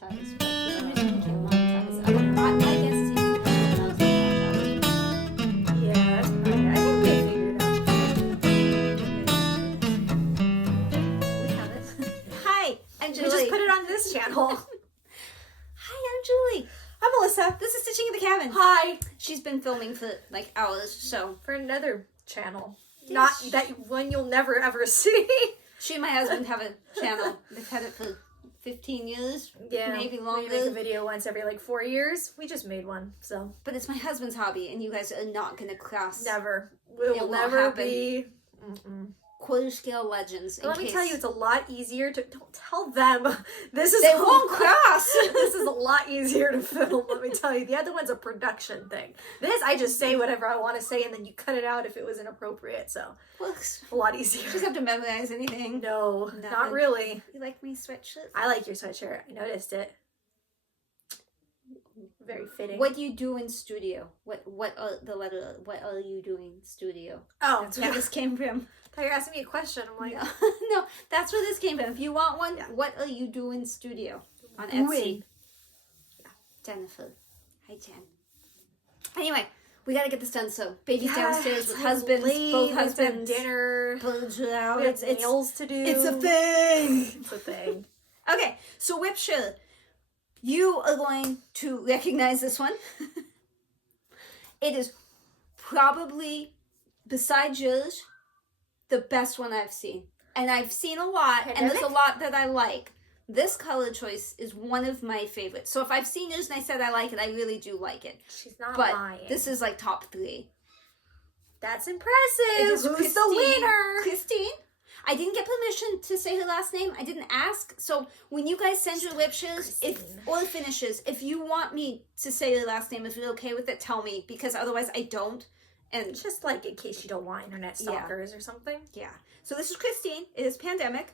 monetize. But for some reason we can't monetize. My guess is he's Yeah, that's probably, I think we figured it out. we have it. Hi, I'm Julie. We just put it on this channel. Hi, I'm Julie. I'm Melissa. This is Stitching at the Cabin. Hi. She's been filming for like hours, so For another channel. Yes. Not that one you'll never ever see. she and my husband have a channel. They've had it for 15 years, Yeah. maybe We longer. make a video once every like 4 years. We just made one, so. But it's my husband's hobby, and you guys are not going to cross Never. It It will won't never happen. be. quarter scale legends. Let me tell you, it's a lot easier to. Don't tell them. This is. They a won't lot- cross. This is a lot easier to film. Let me tell you. The other one's a production thing. This, I just say whatever I want to say, and then you cut it out if it was inappropriate. So Looks. a lot easier. You just have to memorize anything. No, Nothing. not really. You like me sweatshirt? I like your sweatshirt. I noticed it. Very fitting. What do you do in studio? What are the letter? What are you doing in studio? Oh, That's where this came from. I thought you were asking me a question. I'm like, No, no, that's where this came from. If you want one, Yeah. what are you doing in studio on Doing. Etsy? Yeah, Jennifer. Hi, Jen. Anyway, we gotta get this done. So, baby's downstairs with husbands, both husbands. Dinner. Birds are out. We have nails to do. It's a thing. It's a thing. Okay, so WIP SHARE. You are going to recognize this one. It is probably, besides yours, the best one I've seen. And I've seen a lot, and there's a lot that I like. This color choice is one of my favorites. So if I've seen yours and I said I like it, I really do like it. She's not But lying. this is like top 3. That's It impressive. is Who's the winner? Christine. I didn't get permission to say her last name. I didn't ask. So when you guys send your WIP shares, or finishes, if you want me to say your last name, if you're okay with it, tell me, because otherwise I don't. And Just like in case you don't want internet stalkers or something. yeah. So this is Christine. It is Pandemic.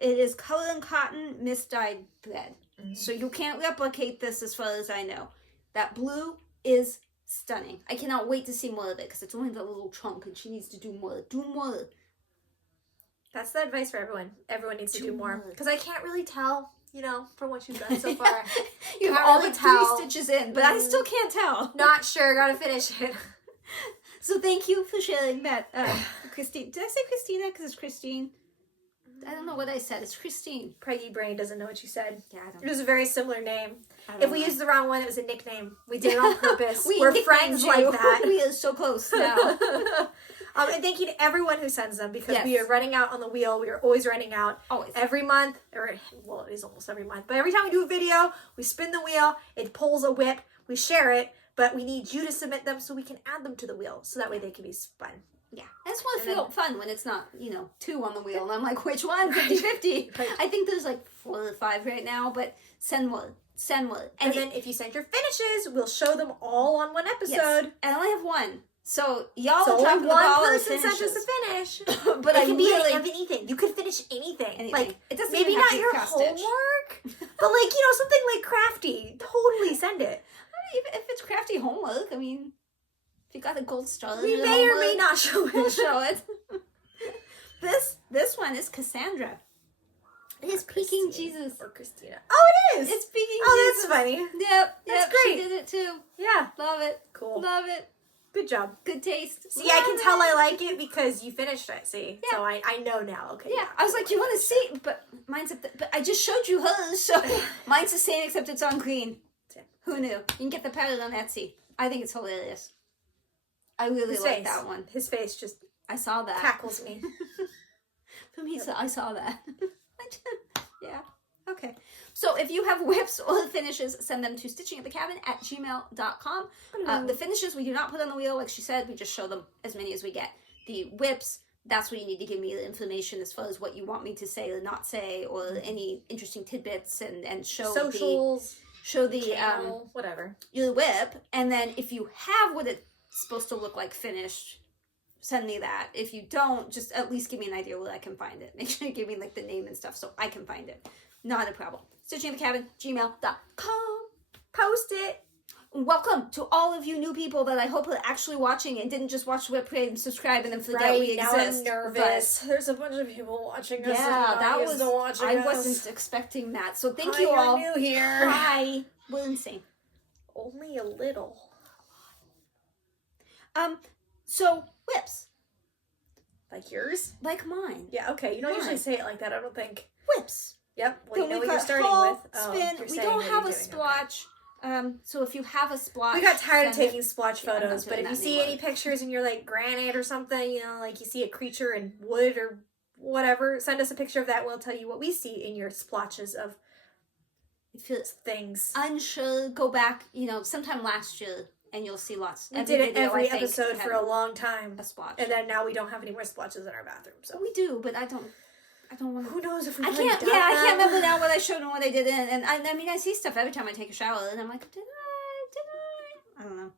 It is color and cotton misdyed thread. So you can't replicate this as far as I know. That blue is stunning. I cannot wait to see more of it because it's only the little chunk and she needs to do more. Do more. That's the advice for everyone. Everyone needs to do more. more. Because I can't really tell, from what you've done so far. You have Can't all really the tell. 3 stitches in, but I still can't tell. Not sure. Gotta finish it. So thank you for sharing that, Christine. Did I say Christina because it's Christine? I don't know what I said. It's Christine. Preggy Brain doesn't know what you said. Yeah, I don't It was a very similar name. I don't If we know. used the wrong one, it was a nickname. We did it on purpose. We We're nicknamed friends you. like that. We are so close now. And thank you to everyone who sends them because Yes. we are running out on the wheel. We are always running out. Always. Every month, or well, it is almost every month, but every time we do a video, we spin the wheel, it pulls a WIP, we share it, but we need you to submit them so we can add them to the wheel so that way they can be spun. Yeah. That's more feel fun when it's not, 2 on the wheel. And I'm like, which one? 50-50. Right. I think there's like 4 or 5 right now, but send more. Send more. And then if you send your finishes, we'll show them all on one episode. Yes. And I only have one. So y'all So are talking only one about all the person sent us finishes. a finish. But It I can be really... anything. You could finish anything. Anything. Like, It doesn't maybe even have not to be your cross stitch. homework, but like, something like Crafty. Totally send it. Even if it's crafty homework, I mean, if you got a gold star, We in your may or may homework, not show we'll it. show it. This one is Cassandra. It is Peking Christine. Jesus. Or Christina. Oh, it is. It's Peking Oh, Jesus. that's funny. Yep, That's She great. did it too. Yeah. Love it. Cool. Love it. Good job. Good taste. See, I can tell I like it because you finished it. See, Yeah. so I know now. Okay. Yeah, I was like, you want to see? But mine's but I just showed you hers, so mine's the same except it's on green. Yeah. Who knew? You can get the pattern on Etsy. I think it's hilarious. I really His like face. that one. His face just I saw that. tackles me. From he said, I saw that. Yeah. Okay. So if you have WIPs or finishes, send them to StitchingAtTheCabin@gmail.com. The finishes we do not put on the wheel, like she said. We just show them as many as we get. The WIPs, that's where you need to give me the information as far as what you want me to say or not say, or any interesting tidbits, and show Socials. show the Channel, whatever. your WIP. And then if you have what it's supposed to look like finished, send me that. If you don't, just at least give me an idea where I can find it. Make sure you give me like the name and stuff so I can find it. Not a problem. StitchingAtTheCabin@gmail.com. Post it. welcome to all of you new people that I hope are actually watching and didn't just watch WIP Parade and subscribe and then forget we now exist. I'm nervous. There's a bunch of people watching us. Yeah, that was. I us. wasn't expecting that. So thank Hi, you all. You're new here. Hi. We're insane. Only a little. So WIPs. Like yours? Like mine. Yeah, okay. You don't Mine. usually say it like that, I don't think. WIPs. Yep. Well, Then you know we've what you're got starting haul, with. spin. You're We saying don't what have a you're doing, splotch. So if you have a splotch, We got tired of send taking it. splotch Yeah, I'm not photos, but doing if you that see anymore. any pictures and you're like granite or something, you know, like you see a creature in wood or whatever, send us a picture of that and we'll tell you what we see in your splotches of It feels things. unsure. Go back, sometime last year, and you'll see lots. We did it video, every I think, episode had for a long time. a splotch. And then now we don't have any more splotches in our bathroom. So We do, but I don't want to. who knows if we I can't. done Yeah, I can't them. remember now what I showed and what I didn't. And I mean, I see stuff every time I take a shower, and I'm like, did I? I don't know.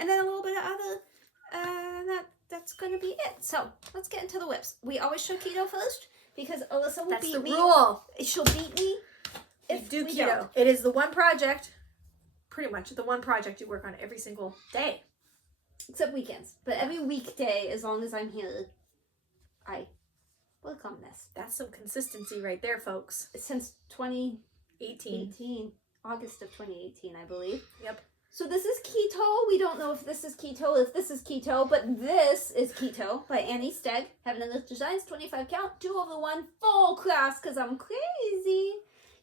And then a little bit of other. That's gonna be it. So let's get into the WIPs. We always show keto first because Alyssa will That's beat the me. rule. She'll beat me If you do we keto. don't. It is the one project, pretty much the one project you work on every single day. Except weekends. But every weekday, as long as I'm here, I work on this. That's some consistency right there, folks. Since 2018, 18. August of 2018, I believe. Yep. So this is keto. We don't know if this is keto, if this is keto, but this is Keto by Annie Stegg. Heaven and Earth Designs, 25 count, 2/1, full class, because I'm crazy.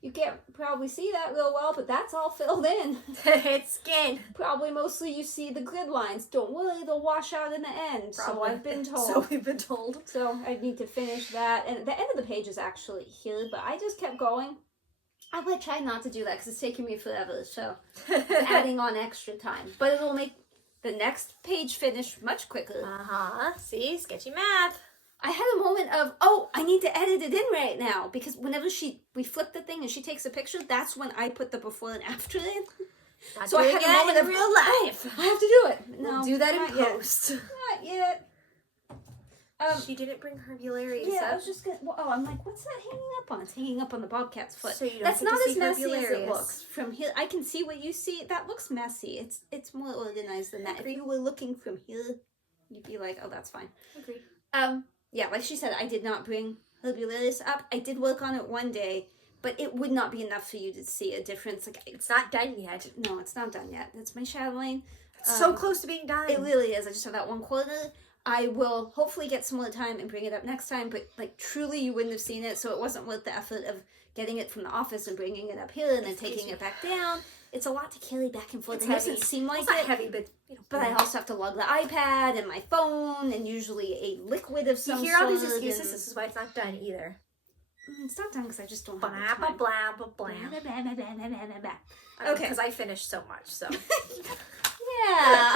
You can't probably see that real well, but that's all filled in. It's skin. Probably mostly you see the grid lines. Don't worry, they'll wash out in the end. So Probably. I've been told. So we've been told. So I need to finish that. And the end of the page is actually here, but I just kept going. I'm going to try not to do that because it's taking me forever. So it's adding on extra time. But it'll make the next page finish much quicker. Uh-huh. See? Sketchy math. I had a moment of, I need to edit it in right now. Because whenever we flip the thing and she takes a picture, that's when I put the before and after in. Not So I doing had a it moment in of, real life. I have to do it. No, We'll do that in not yet. post. Not yet. She didn't bring her Herbularys Yeah, I up. was just gonna. Well, I'm like, what's that hanging up on? It's hanging up on the bobcat's foot. So you don't That's get not to as see messy as it Herbularius. looks from here. I can see what you see. That looks messy. It's more organized than that. If you were looking from here, you'd be like, oh, that's fine. Agreed. Yeah, like she said, I did not bring Herbularius up. I did work on it one day, but it would not be enough for you to see a difference. Like, It's not done yet. no, it's not done yet. That's my Chatelaine. It's so close to being done. It really is. I just have that one quarter. I will hopefully get some more time and bring it up next time, but like truly you wouldn't have seen it, so it wasn't worth the effort of getting it from the office and bringing it up here and then taking it back down. It's a lot to carry back and forth. It's It doesn't heavy. seem like It's not it, heavy, but you know. but I also have to lug the iPad and my phone and usually a liquid of some you hear all these sort, excuses. and- This is why it's not done either. It's not done because I just don't Blah have the blah time. blah blah blah. Blah, blah, blah, blah, blah, blah, blah. Okay. Because I finished so much. So Yeah.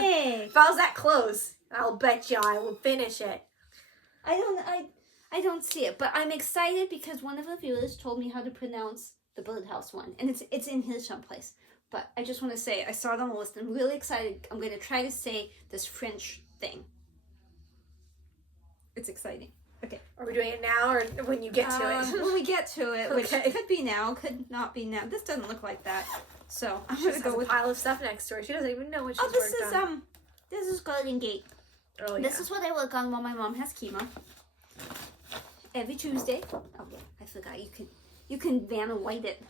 Hey. if I was that close, I'll bet you I will finish it. I don't see it, but I'm excited because one of the viewers told me how to pronounce the birdhouse one, and it's in here someplace. But I just want to say I saw it on the list. I'm really excited. I'm going to try to say this French thing. It's exciting. Okay. Are we doing it now or when you get to it? When we get to it, which Okay. could be now, could not be now. This doesn't look like that, so I'm She going just to has go a with. pile of stuff next to her. She doesn't even know what she's Oh, this worked on. this is Garden Gate. Oh, yeah. This is what I work on while my mom has chemo. Every Tuesday. Oh yeah, I forgot you can Vanna White it.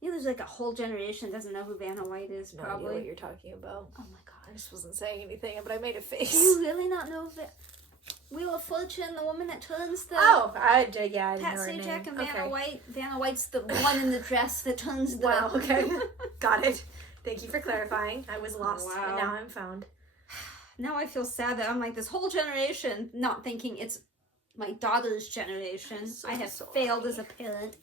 You know, there's like a whole generation doesn't know who Vanna White is. No idea Probably. what you're talking about. Oh my I gosh. just wasn't saying anything, but I made a Do face. you really not know that Wheel of Fortune, the woman that turns the Oh, I didn't Pat know her Sajak name. and Vanna Okay. White? Vanna White's the one in the dress that turns the. Wow, okay. Got it. Thank you for clarifying. I was lost, Wow. and now I'm found. Now I feel sad that I'm like this whole generation not thinking it's my daughter's generation. So I have sorry. failed as a parent.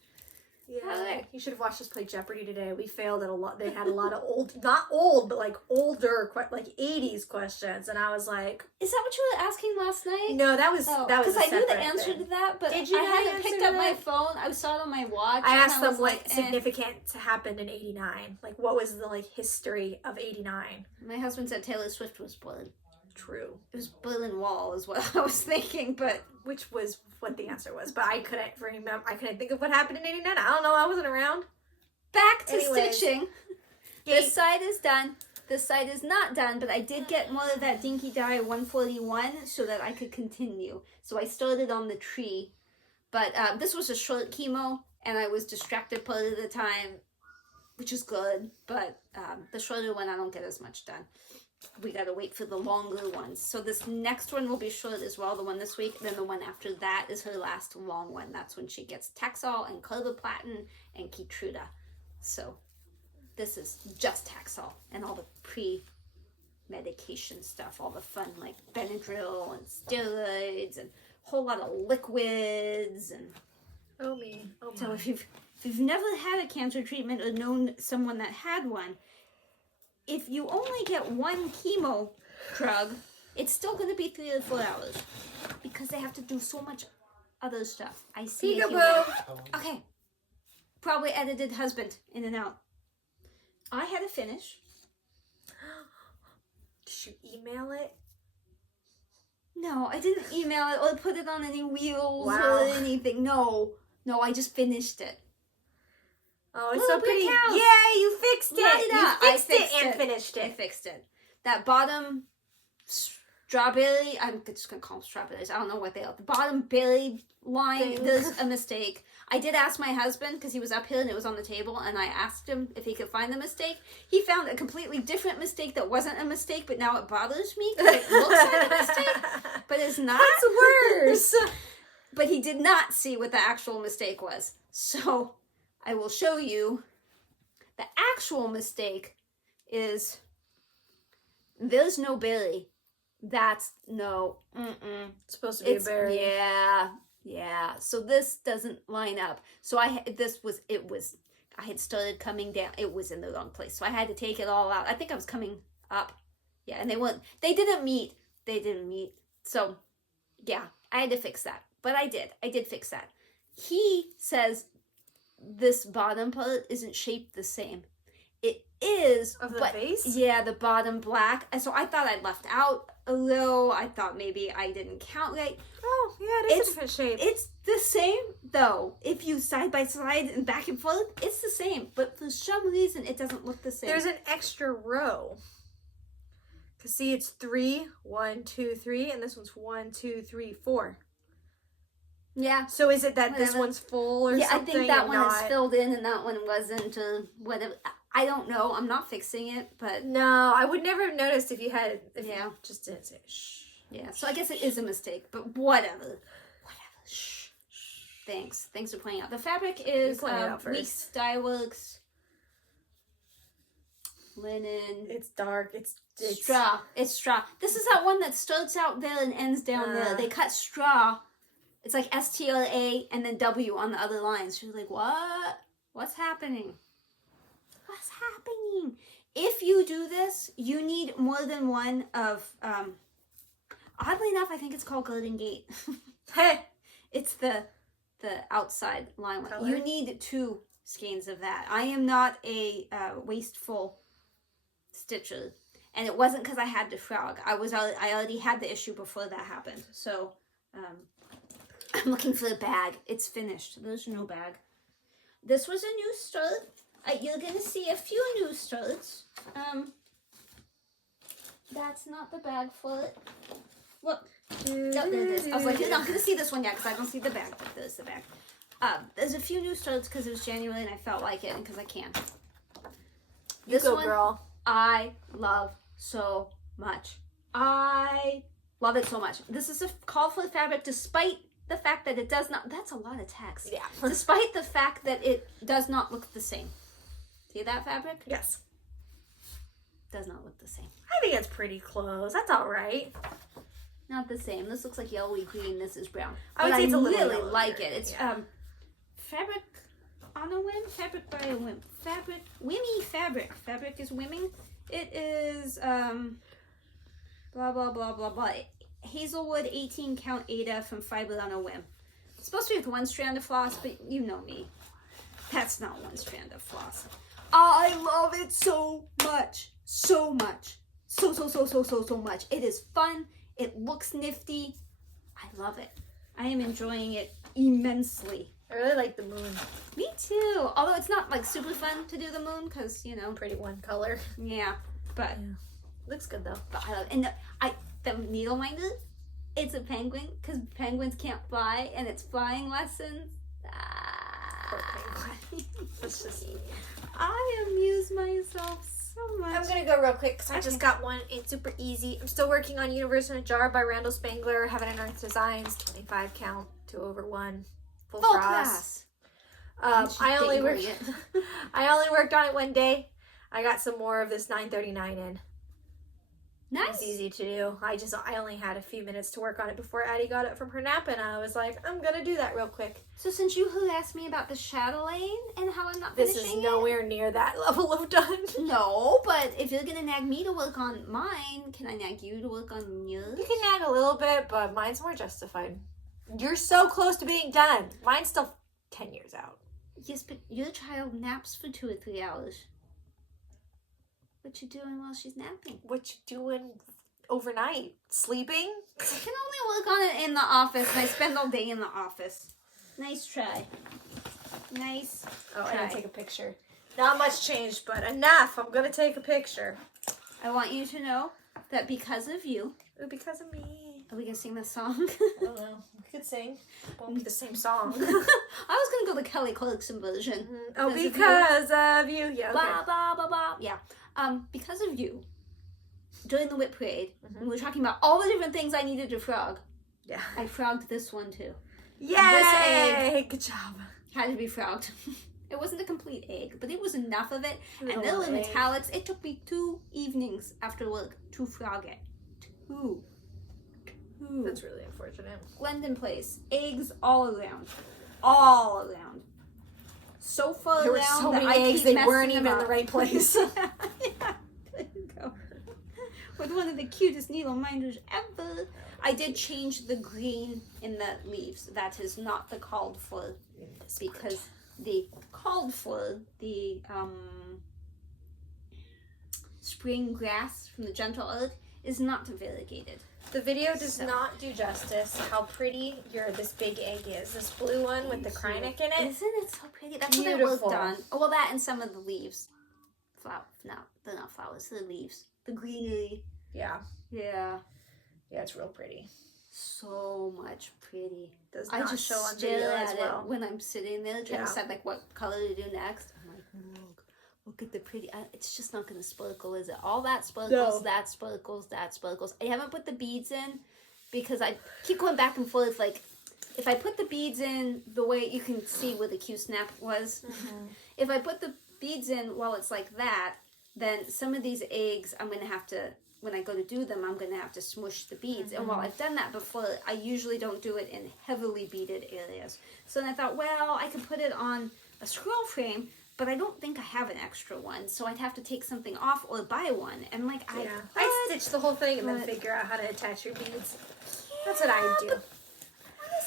Yeah, Okay. you should have watched us play Jeopardy today. We failed at a lot. They had a lot of not old, but like older, like 80s questions, and I was like, Is that what you were asking last night? no, that was Oh, that was because a I knew the separate answer thing. to that, but Did you I know the hadn't picked answer up to my that? phone. I saw it on my watch. I and asked them was what like, eh. significant happened in '89. Like, what was the like history of '89? My husband said Taylor Swift was born. True. It was Berlin Wall, is what I was thinking, but Which was what the answer was, but I couldn't remember. I couldn't think of what happened in '89. I don't know. I wasn't around. back to Anyways. stitching. This side is done. This side is not done, but I did get more of that dinky dye 141 so that I could continue. So I started on the tree, but this was a short chemo, and I was distracted part of the time, which is good, but the shorter one I don't get as much done. We gotta wait for the longer ones. So this next one will be short as well, the one this week. Then the one after that is her last long one. That's when she gets Taxol and carboplatin and Keytruda. So this is just Taxol and all the pre-medication stuff, all the fun like Benadryl and steroids and a whole lot of liquids and Oh me. Oh so my. if you've never had a cancer treatment or known someone that had one, if you only get one chemo drug, it's still going to be 3 or 4 hours because they have to do so much other stuff. I see it. Okay. Probably edited husband in and out. I had to finish. Did you email it? No, I didn't email it or put it on any wheels Wow. or anything. No, I just finished it. Oh, it's Little so pretty. brick house. Yeah, you fixed it. La-di-da. You fixed it and finished I it. fixed it. That bottom strawberry, I'm just going to call them strawberries. I don't know what they are. The bottom berry line, Thing. there's a mistake. I did ask my husband because he was up here and it was on the table, and I asked him if he could find the mistake. He found a completely different mistake that wasn't a mistake, but now it bothers me because it looks like a mistake, but it's not. That's worse. But he did not see what the actual mistake was. So I will show you. The actual mistake is there's no berry. That's no. It's supposed to be a berry. Yeah. So this doesn't line up. So I had started coming down. It was in the wrong place. So I had to take it all out. I think I was coming up. Yeah, and they didn't meet. So yeah, I had to fix that. But I did fix that. He says this bottom part isn't shaped the same. It is. Of the but, vase? Yeah, the bottom black. And so I thought I'd left out a little. I thought maybe I didn't count right. Oh, yeah, it is a different shape. It's the same, though. If you side by side and back and forth, it's the same. But for some reason, it doesn't look the same. There's an extra row. Because see, it's 3, 1, 2, 3, and this one's 1, 2, 3, 4. Yeah. So is it that this Whatever. one's full or Yeah, something? I think that and one is not- filled in and that one wasn't, or whatever. I don't know. I'm not fixing it, but No, I would never have noticed if you Yeah. just didn't say shh. yeah. So I guess it is a mistake, but whatever. Shh. Thanks for pointing out. The fabric is pointed it out first. Weeks Dyeworks linen. It's dark. It's Straw. It's straw. This is that one that starts out there and ends down there. They cut straw. It's like STRA and then W on the other lines. She's like, what? What's happening? What's happening? If you do this, you need more than one of, oddly enough, I think it's called Golden Gate. It's the outside line one. Color? You need 2 skeins of that. I am not a wasteful stitcher. And it wasn't because I had the frog. I already had the issue before that happened. So, I'm looking for the bag. It's finished. There's no bag. This was a new start. You're going to see a few new starts. That's not the bag for it. Look. No, there it is. I was like, you're not going to see this one yet because I don't see the bag, but there's the bag. There's a few new starts because it was January and I felt like it and because I can. This go, one, girl. I love so much. I love it so much. This is a call for fabric despite the fact that it does not, that's a lot of text. Yeah. Despite the fact that it does not look the same. See that fabric? Yes. Does not look the same. I think it's pretty close. That's all right. Not the same. This looks like yellowy green. This is brown. I would But say it's a little really yellower, like it. It's yeah. fabric on a whim. Fabric by a whim. Fabric. Wimmy fabric. Fabric is whimming. It is blah blah blah blah blah. Hazelwood 18 count Ada from Fiber on a Whim. It's supposed to be with 1 strand of floss, but you know me. That's not 1 strand of floss. I love it so much. So much. So much. It is fun. It looks nifty. I love it. I am enjoying it immensely. I really like the moon. Me too. Although it's not like super fun to do the moon because, you know. Pretty one color. Yeah. But. Yeah. Looks good though. But I love it. And the needle minder, it's a penguin because penguins can't fly and it's flying lessons. Poor penguin. That's just... I amuse myself so much. I'm gonna go real quick because I just got one. It's super easy. I'm still working on Universe in a Jar by Randall Spangler, Heaven and Earth Designs, 25 count, 2/1, full cross. I only worked on it one day. I got some more of this 939 in. Nice. It's easy to do. I only had a few minutes to work on it before Addie got it from her nap, and I was like, I'm gonna do that real quick. So since you asked me about the Chatelaine and how I'm not This finishing is nowhere near that level of done. No, but if you're gonna nag me to work on mine, can I nag you to work on yours? You can nag a little bit, but mine's more justified. You're so close to being done. Mine's still 10 years out. Yes, but your child naps for 2 or 3 hours. What you doing while she's napping? What you doing overnight? Sleeping? I can only work on it in the office, and I spend all day in the office. Nice try. Nice Oh, try. I didn't take a picture. Not much changed, but enough. I'm gonna take a picture. I want you to know that because of you... Ooh, because of me. Are we gonna sing this song? I don't know. We could sing. It won't be the same song. I was gonna go the Kelly Clarkson version. Oh, because of you. Yeah, okay. Blah, blah, blah, blah. Yeah. Because of you, during the WIP parade, when we were talking about all the different things I needed to frog, Yeah. I frogged this one too. Yay! This egg Good job. had to be frogged. It wasn't a complete egg, but it was enough of it. It was And a little little egg. metallics. It took me 2 evenings after work to frog it. 2. That's really unfortunate. Glendon Place. Eggs all around. All around. So far There were around so that many I eggs, keep they messing weren't them even in the up. right place. Yeah. There you go. With one of the cutest needle minders ever. I did change the green in the leaves. That is not the called for, because the called for, the spring grass from the Gentle Earth is not variegated. The video does not do justice how pretty this big egg is. This blue one with the Krynic in it. Isn't it so pretty? That's Beautiful. what I worked on. Oh, well, that and some of the leaves. No, they're not flowers. They're leaves. The greenery. Yeah. Yeah. Yeah, it's real pretty. So much pretty. Does I not just show on stare video at as well. it when I'm sitting there trying Yeah. to decide like what color to do next. I'm like, look at the pretty. It's just not going to sparkle, is it? All that sparkles, No. that sparkles, that sparkles. I haven't put the beads in because I keep going back and forth. Like, if I put the beads in the way you can see where the Q snap was, if I put the beads in while it's like that, then some of these eggs I'm going to have to, when I go to do them, I'm going to have to smush the beads. And while I've done that before, I usually don't do it in heavily beaded areas. So then I thought, well, I could put it on a scroll frame, but I don't think I have an extra one. So I'd have to take something off or buy one. And like, I stitch the whole thing and then figure out how to attach your beads. That's what I do.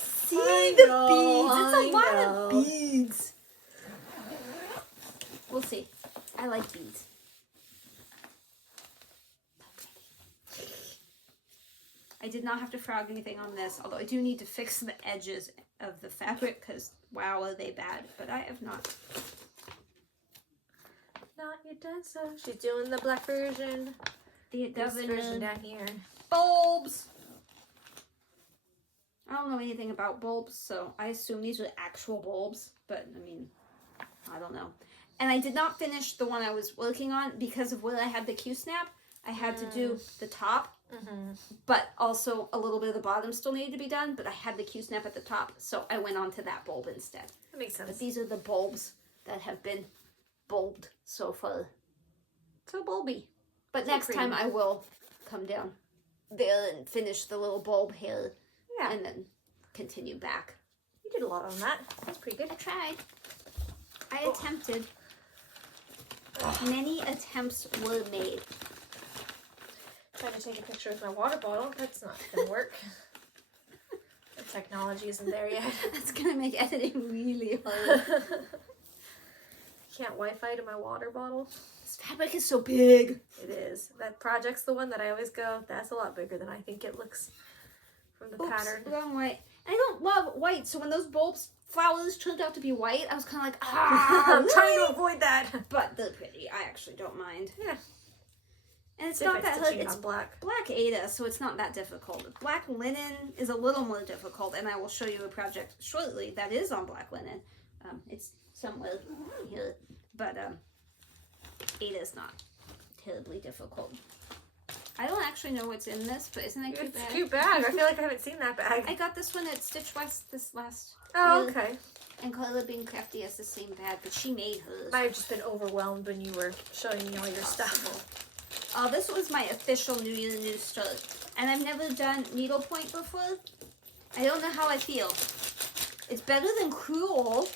See I the know, beads. It's a lot I of know. beads. We'll see. I like beads. I did not have to frog anything on this, although I do need to fix the edges of the fabric because, wow, are they bad. But I have not. Not yet done, so she's doing the black version. The This version down here. bulbs. I don't know anything about bulbs, so I assume these are actual bulbs. But, I mean, I don't know. And I did not finish the one I was working on because of where I had the Q-snap. I had to do the top. But also a little bit of the bottom still needed to be done, but I had the Q-snap at the top, so I went on to that bulb instead. That makes sense. But these are the bulbs that have been bulbed so far. So bulby. But So next pretty. time I will come down there and finish the little bulb here Yeah. and then continue back. You did a lot on that. That's pretty good. I tried. I attempted. Many attempts were made. Trying to take a picture with my water bottle. That's not going to work. The technology isn't there yet. That's gonna make editing really hard. Can't Wi-Fi to my water bottle. This fabric is so big. It is. That project's the one that I always go, that's a lot bigger than I think it looks from the Oops, pattern. wrong white. I don't love white, so when those bulbs flowers turned out to be white, I was kind of like, ah, I'm trying to avoid that. But they're pretty. I actually don't mind. Yeah. And it's not that hard. It's black. Black Ada, so it's not that difficult. Black linen is a little more difficult, and I will show you a project shortly that is on black linen. It's somewhere here, but Ada is not terribly difficult. I don't actually know what's in this, but isn't that cute bag? It's a cute bag. I feel like I haven't seen that bag. I got this one at Stitch West this last Oh, year. okay. And Karla being Crafty has the same bag, but she made hers. Might have just been overwhelmed when you were showing me all your stuff. This was my official New Year, New Start. And I've never done needlepoint before. I don't know how I feel. It's better than crewel,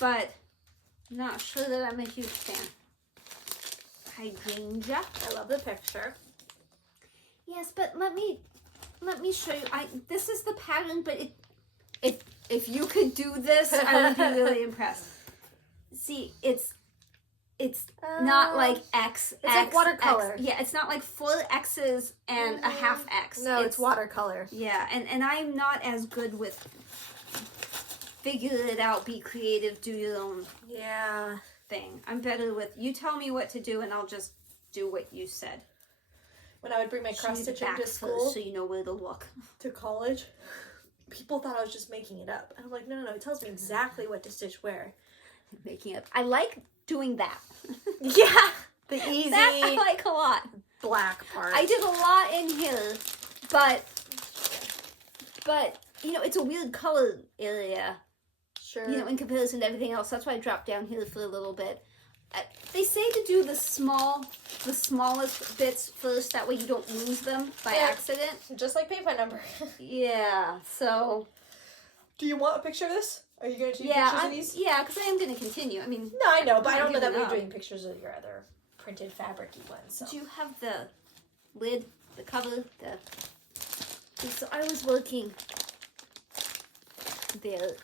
but I'm not sure that I'm a huge fan. Hydrangea. I love the picture. Yes, but let me show you. This is the pattern, but if you could do this, I would be really impressed. See, it's not like X. It's like watercolor. X. Yeah, it's not like 4 X's and a half X. No, it's watercolor. Yeah, and I'm not as good with figure it out, be creative, do your own thing. I'm better with you tell me what to do and I'll just do what you said. When I would bring my cross stitching to school, so you know where to look. To college, people thought I was just making it up. And I'm like, no, it tells me exactly what to stitch where. Making up. I like doing that. Yeah, the easy. That I like a lot. Black part. I did a lot in here, but you know, it's a weird color area. Sure. You know, in comparison to everything else. That's why I dropped down here for a little bit. They say to do the smallest bits first. That way you don't lose them by accident. Just like paint by number. Yeah. So. Do you want a picture of this? Are you going to take pictures of these? Yeah, because I am going to continue. I mean. No, I know, but I don't know that we're doing pictures of your other printed fabric-y ones. So. Do you have the lid, the cover, So I was working there.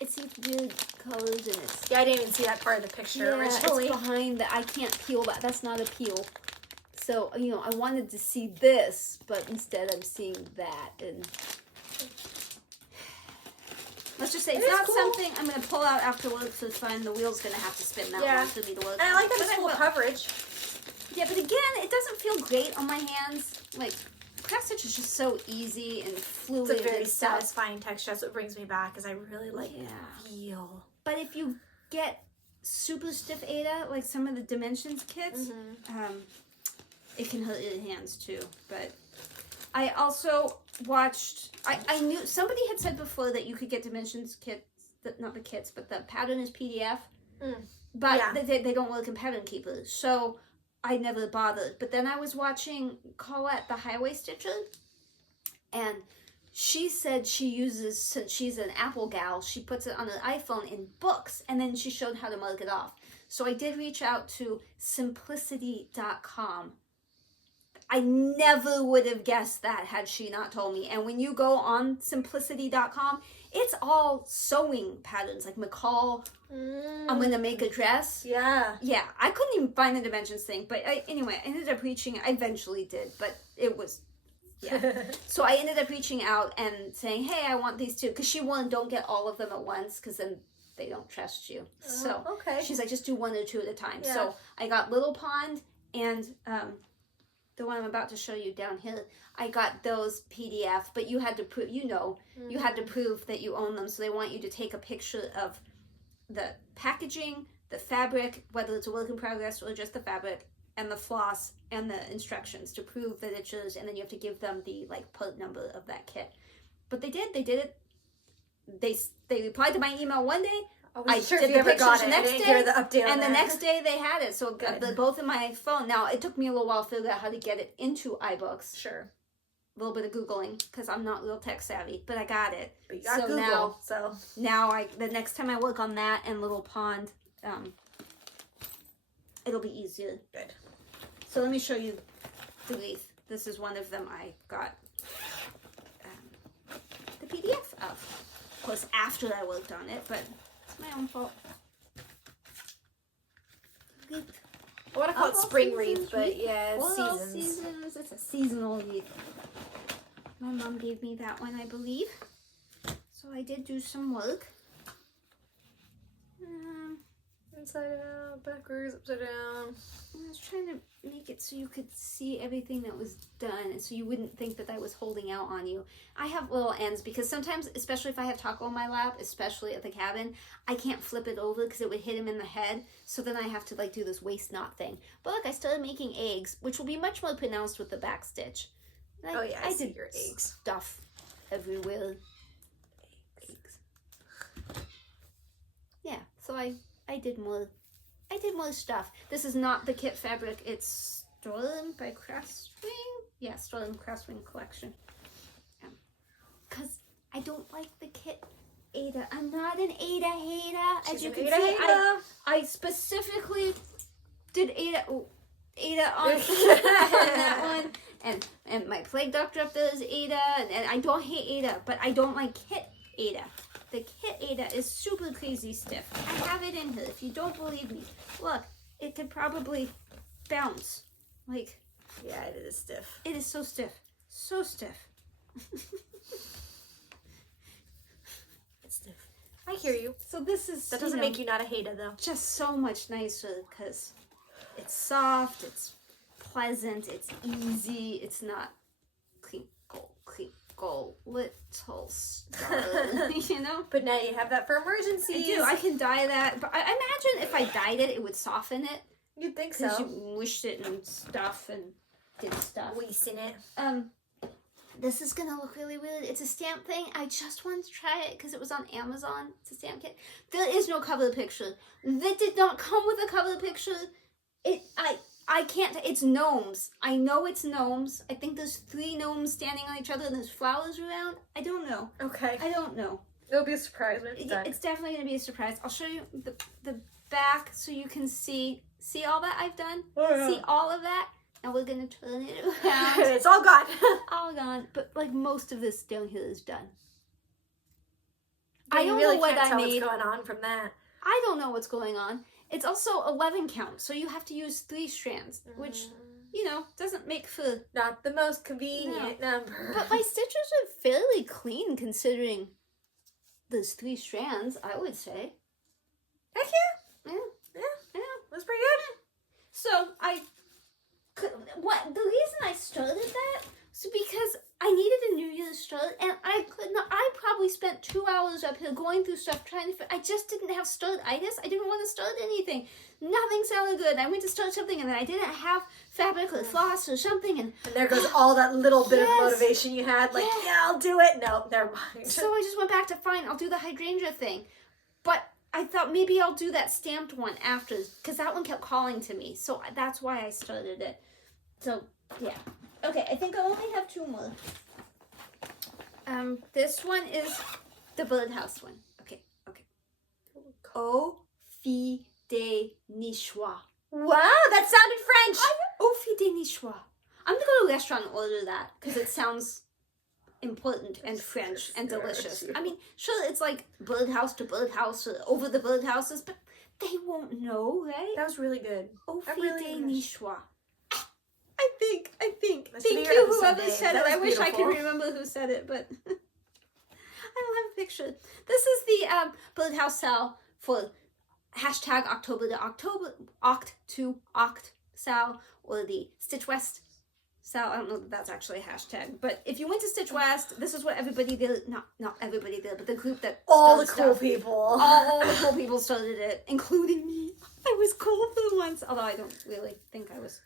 It's these weird colors and it's... Yeah, I didn't even see that part of the picture originally. It's behind that. I can't peel that. That's not a peel. So, you know, I wanted to see this, but instead I'm seeing that. And let's just say it's not something I'm going to pull out after work, so it's fine. The wheel's going to have to spin that one for me to work. And I like that it's full coverage. Yeah, but again, it doesn't feel great on my hands. Like, craft stitch is just so easy and fluid. It's a very satisfying texture. That's what brings me back, is I really like the feel. But if you get super stiff Ada, like some of the Dimensions kits, it can hurt your hands too. But I also watched, I knew, somebody had said before that you could get Dimensions kits, not the kits, but the pattern is PDF. But they don't work in Pattern Keeper. So I never bothered. But then I was watching Colette, the Highway Stitcher, and she said she uses, since she's an Apple gal, she puts it on her iPhone in books, and then she showed how to mark it off. So I did reach out to simplicity.com. I never would have guessed that had she not told me. And when you go on simplicity.com, it's all sewing patterns, like McCall, I'm going to make a dress. Yeah. Yeah, I couldn't even find the dimensions thing. But anyway, I ended up reaching, I eventually did, but it was, So I ended up reaching out and saying, hey, I want these two. Because she won, don't get all of them at once, because then they don't trust you. So she's like, just do 1 or 2 at a time. Yeah. So I got Little Pond and the one I'm about to show you down here. I got those PDF, but you had to prove, you had to prove that you own them. So they want you to take a picture of the packaging, the fabric, whether it's a work in progress or just the fabric, and the floss and the instructions to prove that it's yours, and then you have to give them the part number of that kit. But they did it. They replied to my email one day. I did the pictures the next day, the update and the next day they had it. So they're both in my phone. Now it took me a little while to figure out how to get it into iBooks. Sure. A little bit of Googling, because I'm not real tech savvy, but I got it. But you got Google, now the next time I work on that and Little Pond, it'll be easier. Good. So let me show you the wreath. This is one of them I got the PDF of. Of course, after I worked on it, but it's my own fault. Wreath. I want to call it spring wreath, but yeah, it's seasons. It's a seasonal wreath. My mom gave me that one, I believe. So I did do some work. Inside out, backwards, upside down. I was trying to make it so you could see everything that was done and so you wouldn't think that I was holding out on you. I have little ends because sometimes, especially if I have Taco on my lap, especially at the cabin, I can't flip it over because it would hit him in the head. So then I have to like do this waist knot thing. But look, I started making eggs, which will be much more pronounced with the back stitch. Oh yeah, I see did your eggs. Stuff everywhere. Eggs. Yeah, so I did more stuff. This is not the kit fabric. It's stolen by Crafty. Yeah, stolen Crafty collection. Because I don't like the kit Ada. I'm not an Ada hater. As you can see, I specifically did Ada on that one. And my plague doctor up there is Ada. And I don't hate Ada, but I don't like kit Ada. The kit Ada is super crazy stiff. I have it in here. If you don't believe me, look, it could probably bounce. Like, yeah, it is stiff. It is so stiff. So stiff. It's stiff. I hear you. So this is... That doesn't make you not a hater, though. Just so much nicer because it's soft, it's pleasant, it's easy, it's not crinkle, little star, you know? But now you have that for emergencies. I do. I can dye that. But I imagine if I dyed it, it would soften it. You'd think so. Because you wished it and stuff and did stuff. Weasting it. This is going to look really weird. It's a stamp thing. I just wanted to try it because it was on Amazon. It's a stamp kit. There is no cover picture. That did not come with a cover picture. I can't. It's gnomes. I know it's gnomes. I think there's 3 gnomes standing on each other and there's flowers around. I don't know. Okay. I don't know. It'll be a surprise when it's done. It's definitely going to be a surprise. I'll show you the back so you can see all that I've done. Oh, yeah. See all of that. And we're going to turn it around. It's all gone. All gone. But like most of this down here is done. I don't know what I made. What's going on from that. I don't know what's going on. It's also 11 count, so you have to use 3 strands, which, you know, doesn't make for... Not the most convenient number. But my stitches are fairly clean considering those 3 strands, I would say. Heck Yeah. yeah. That's pretty good. So, the reason I started that was because I needed a New Year's start, and I probably spent 2 hours up here going through stuff trying to... I just didn't have start-itis. I didn't want to start anything. Nothing sounded good. I went to start something, and then I didn't have fabric or floss or something, and there goes all that little bit of motivation you had. Like, yeah, I'll do it. No, never mind. So I just went back to fine, I'll do the hydrangea thing. But I thought maybe I'll do that stamped one after, because that one kept calling to me. So that's why I started it. So, yeah. Okay, I think I only have 2 more. This one is the birdhouse one. Okay. Au fi de nichois. Wow, that sounded French. Au fi de nichois. I'm gonna go to a restaurant and order that because it sounds important and French and delicious. I mean, sure, it's like birdhouse to birdhouse or over the birdhouses, but they won't know, right? That was really good. Au fi really de nice. nichois. I think. That's Thank you, whoever said it. I wish I could remember who said it, but I don't have a picture. This is the birdhouse sale for hashtag October to October, Oct to Oct sale, or the Stitch West sale. I don't know that that's actually a hashtag, but if you went to Stitch West, this is what everybody did. Not everybody did, but the group that all the cool people. All the cool people started it, including me. I was cool for once, although I don't really think I was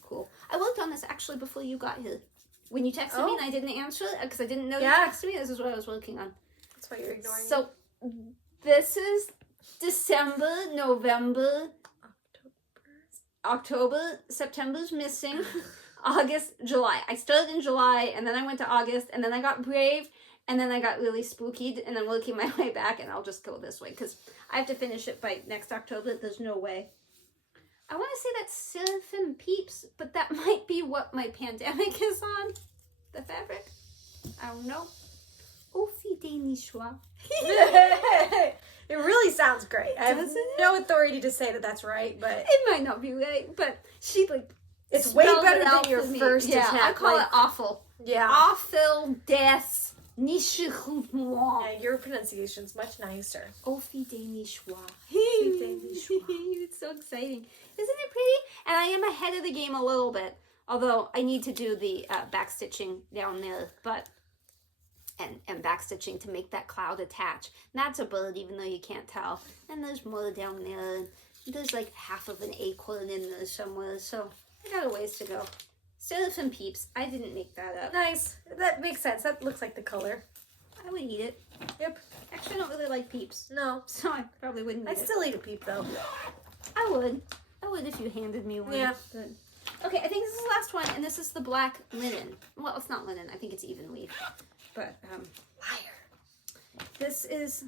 cool. I worked on this actually before you got here. When you texted me and I didn't answer it because I didn't know you texted me, this is what I was working on. That's why you're ignoring me. So, this is December, November, October, September's missing, August, July. I started in July, and then I went to August, and then I got brave, and then I got really spookied, and I'm working my way back, and I'll just go this way, because I have to finish it by next October. There's no way. I want to say that's Seraphim Peeps, but that might be what my pandemic is on. The fabric. I don't know. Au fi de nichois. It really sounds great. I have no authority to say that that's right, but... It might not be right, but she, it's way better than your first attempt. I call it awful. Yeah. Awful, death, Nichoumois. Yeah, your pronunciation's much nicer. Au fil des nichois. Nichois. It's so exciting. Isn't it pretty? And I am ahead of the game a little bit. Although I need to do the back stitching down there, but and back stitching to make that cloud attach. And that's a bird, even though you can't tell. And there's more down there. And there's like half of an acorn in there somewhere. So I got a ways to go. Still some peeps. I didn't make that up. Nice. That makes sense. That looks like the color. I would eat it. Yep. Actually, I don't really like peeps. No. So I probably wouldn't eat I'd it. still eat a peep, though. I would. I would if you handed me one. Yeah. But... Okay, I think this is the last one, and this is the black linen. Well, it's not linen. I think it's even weave. But, Liar. this is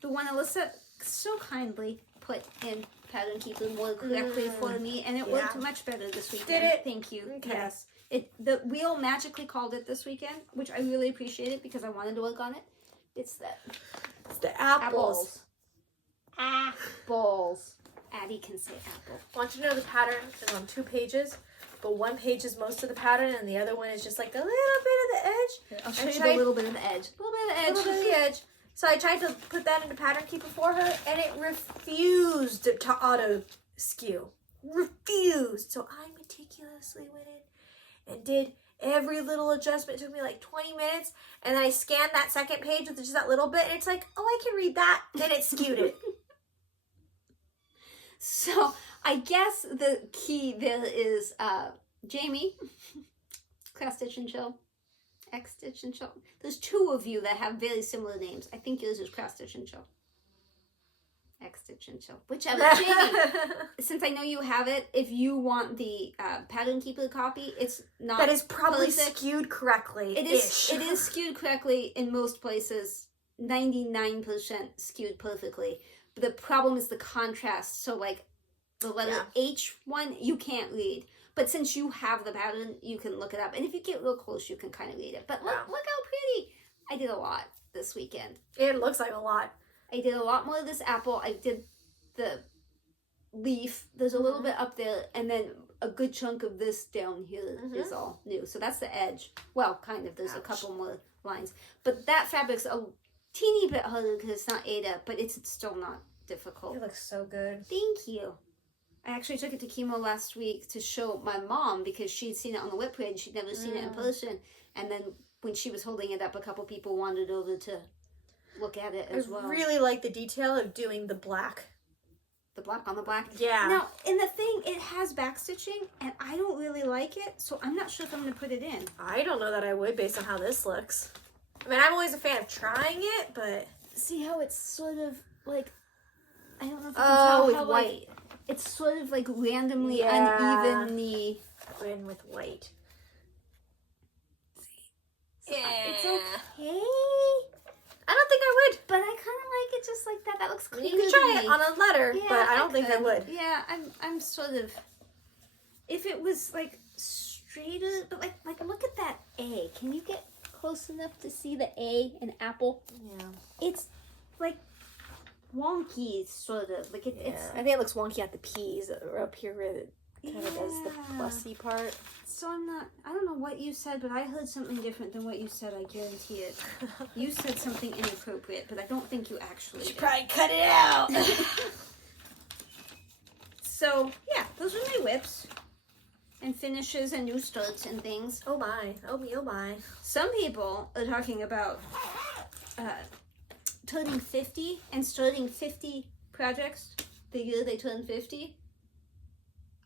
the one Alyssa so kindly put in Pattern Keeper more correctly for me, and it worked much better this weekend. Did it? Thank you. Okay. Yes. The wheel magically called it this weekend, which I really appreciated because I wanted to work on it. It's the apples. Apples. Addie can say apple. I want you to know the pattern is on 2 pages, but one page is most of the pattern, and the other one is just like a little bit of the edge. I'll show you a little bit of the edge. A little bit of the edge. So I tried to put that into Pattern Keeper for her, and it refused to auto skew. Refused. So I meticulously went in and did every little adjustment. It took me like 20 minutes, and then I scanned that second page with just that little bit, and it's like, oh, I can read that. Then it skewed it. So I guess the key there is Jamie, Craft Stitch and Chill, X Stitch and Chill. There's 2 of you that have very similar names. I think yours is Craft Stitch and Chill. X Stitch and Chill. Whichever. Jamie, since I know you have it, if you want the Pattern Keeper copy, it's not That is probably perfect. skewed correctly. It is skewed correctly in most places. 99% skewed perfectly. But the problem is the contrast. So like the letter H one, you can't read. But since you have the pattern, you can look it up. And if you get real close, you can kind of read it. But look how pretty. I did a lot this weekend. It looks like a lot. I did a lot more of this apple. I did the leaf. There's a little bit up there. And then a good chunk of this down here is all new. So that's the edge. Well, kind of. There's a couple more lines. But that fabric's a teeny bit harder because it's not Ada, but it's still not difficult. It looks so good. Thank you. I actually took it to chemo last week to show my mom because she'd seen it on the WIP parade. She'd never seen it in person. And then when she was holding it up, a couple people wandered over to look at it as well. I really like the detail of doing the black. The black on the black? Yeah. Now, in the thing, it has back stitching, and I don't really like it, so I'm not sure if I'm going to put it in. I don't know that I would based on how this looks. I mean, I'm always a fan of trying it, but... See how it's sort of like... I don't know if you can tell with how, white. Like, it's sort of like randomly unevenly... In with white. Yeah. It's okay. I don't think I would. But I kind of like it just like that. That looks clean. You could try it on a letter, Yeah, but I don't think I could. would. Yeah, I'm sort of... If it was like straighter... But like look at that A. Can you get close enough to see the A in apple? Yeah. It's like wonky, sort of. Like it's... I think it looks wonky at the P's or up here where it kind of does the plussy part. So I don't know what you said, but I heard something different than what you said, I guarantee it. You said something inappropriate, but I don't think you actually did. Probably cut it out. So, yeah, those are my whips. And finishes and new starts and things. Oh my. Oh me, oh my. Some people are talking about turning 50 and starting 50 projects the year they turn 50.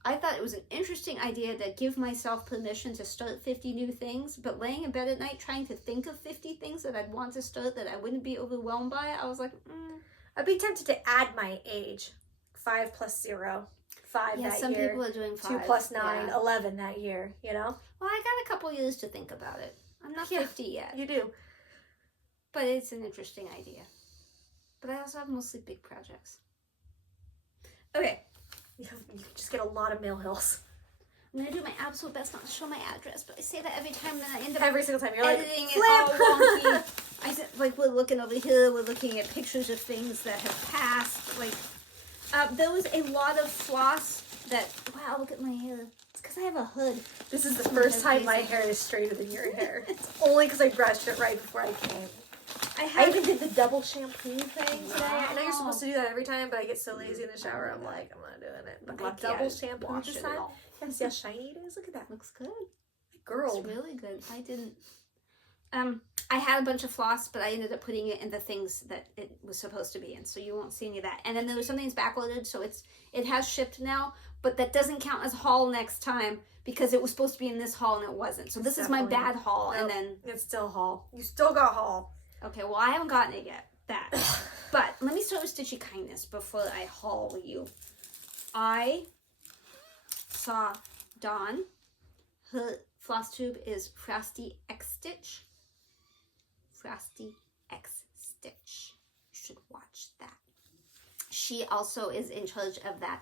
I thought it was an interesting idea to give myself permission to start 50 new things, but laying in bed at night trying to think of 50 things that I'd want to start that I wouldn't be overwhelmed by, I was like, I'd be tempted to add my age. 5 plus 0. 5 yeah, that some year. people are doing 5. 2 plus 9, yeah. 11 that year, you know? Well, I got a couple years to think about it. I'm not 50 yet, You do. but it's an interesting idea. But I also have mostly big projects. Okay. You just get a lot of milehills. I'm going to do my absolute best not to show my address, but I say that every time, then I end up Every single time. You're like, editing it flip! all wonky. I said, like, we're looking over here, we're looking at pictures of things that have passed. Like, There was a lot of floss that, wow, look at my hair. It's because I have a hood. This is the first time my hair is straighter than your hair. It's only because I brushed it right before I came. I even did the double shampoo thing today. I know you're supposed to do that every time, but I get so lazy in the shower, I'm like, I'm not doing it. But I double shampoo this time. Yeah, see how shiny it is? Look at that. Looks good. Girl. It's really good. I didn't. I had a bunch of floss, but I ended up putting it in the things that it was supposed to be in, so you won't see any of that. And then there was something that's backloaded, so it has shipped now, but that doesn't count as haul next time because it was supposed to be in this haul and it wasn't. So this is my bad haul, and then it's still haul. You still got haul. Okay, well I haven't gotten it yet. That, but let me start with Stitchy Kindness before I haul you. I saw Dawn. Her floss tube is Frosty X Stitch. Frosty X Stitch. You should watch that. She also is in charge of that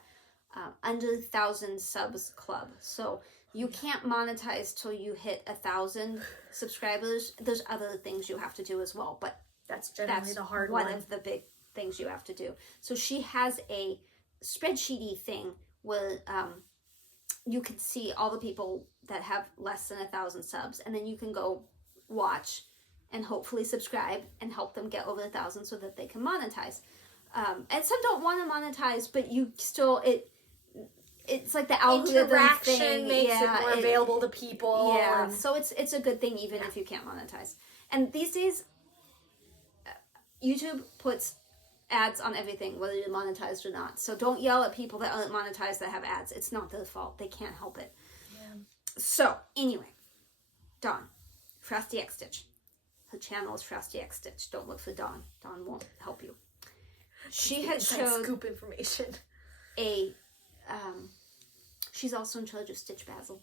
under 1,000 subs club. So you can't monetize till you hit 1,000 subscribers. There's other things you have to do as well, but that's generally the hard one. One of the big things you have to do. So she has a spreadsheety thing where you can see all the people that have less than 1,000 subs, and then you can go watch and hopefully subscribe and help them get over 1,000 so that they can monetize. And some don't want to monetize, but you still, it's like the algorithm interaction thing makes it more available to people. Yeah, and so it's a good thing even if you can't monetize. And these days, YouTube puts ads on everything, whether you're monetized or not. So don't yell at people that aren't monetized that have ads. It's not their fault. They can't help it. Yeah. So anyway, Dawn, Frosty X Stitch. Her channel is Frosty X Stitch. Don't look for Dawn. Dawn won't help you. She had showed scoop information. She's also in charge of Stitch Basil.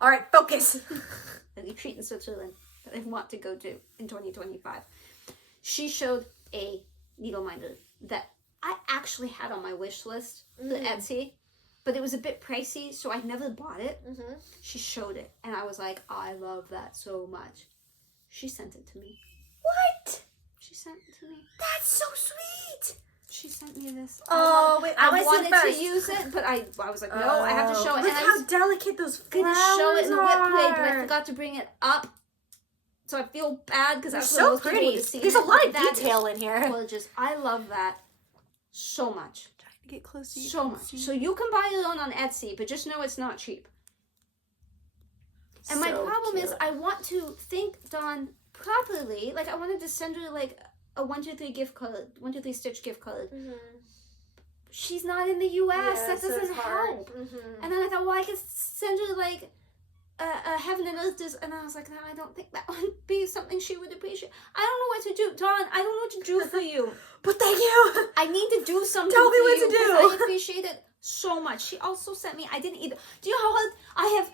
All right, focus. A retreat in Switzerland that I want to go to in 2025. She showed a needle minder that I actually had on my wish list for Etsy, but it was a bit pricey, so I never bought it. She showed it, and I was like, I love that so much. She sent it to me. What? She sent it to me. That's so sweet. She sent me this. Oh, wait, I wanted to use it, but I was like, no, I have to show it. Look how delicate those flowers couldn't show it in the WIP page, but I are. forgot to bring it up. So I feel bad because that's so most people pretty. to see. There's a lot of detail in here. Gorgeous. I love that so much. Trying to get close to you. So much. So you can buy your own on Etsy, but just know it's not cheap. And my problem is I want to thank Dawn properly. Like, I wanted to send her like a 123 gift card, 123 Stitch gift card. She's not in the US. That doesn't help. And then I thought, well, I could send her like a Heaven and Earth, and I was like, no, I don't think that would be something she would appreciate. I don't know what to do, Dawn. I don't know what to do for you. But thank you. I need to do something. Tell me for what you, to do. I appreciate it so much. She also sent me. I didn't eat. Do you know how hard I have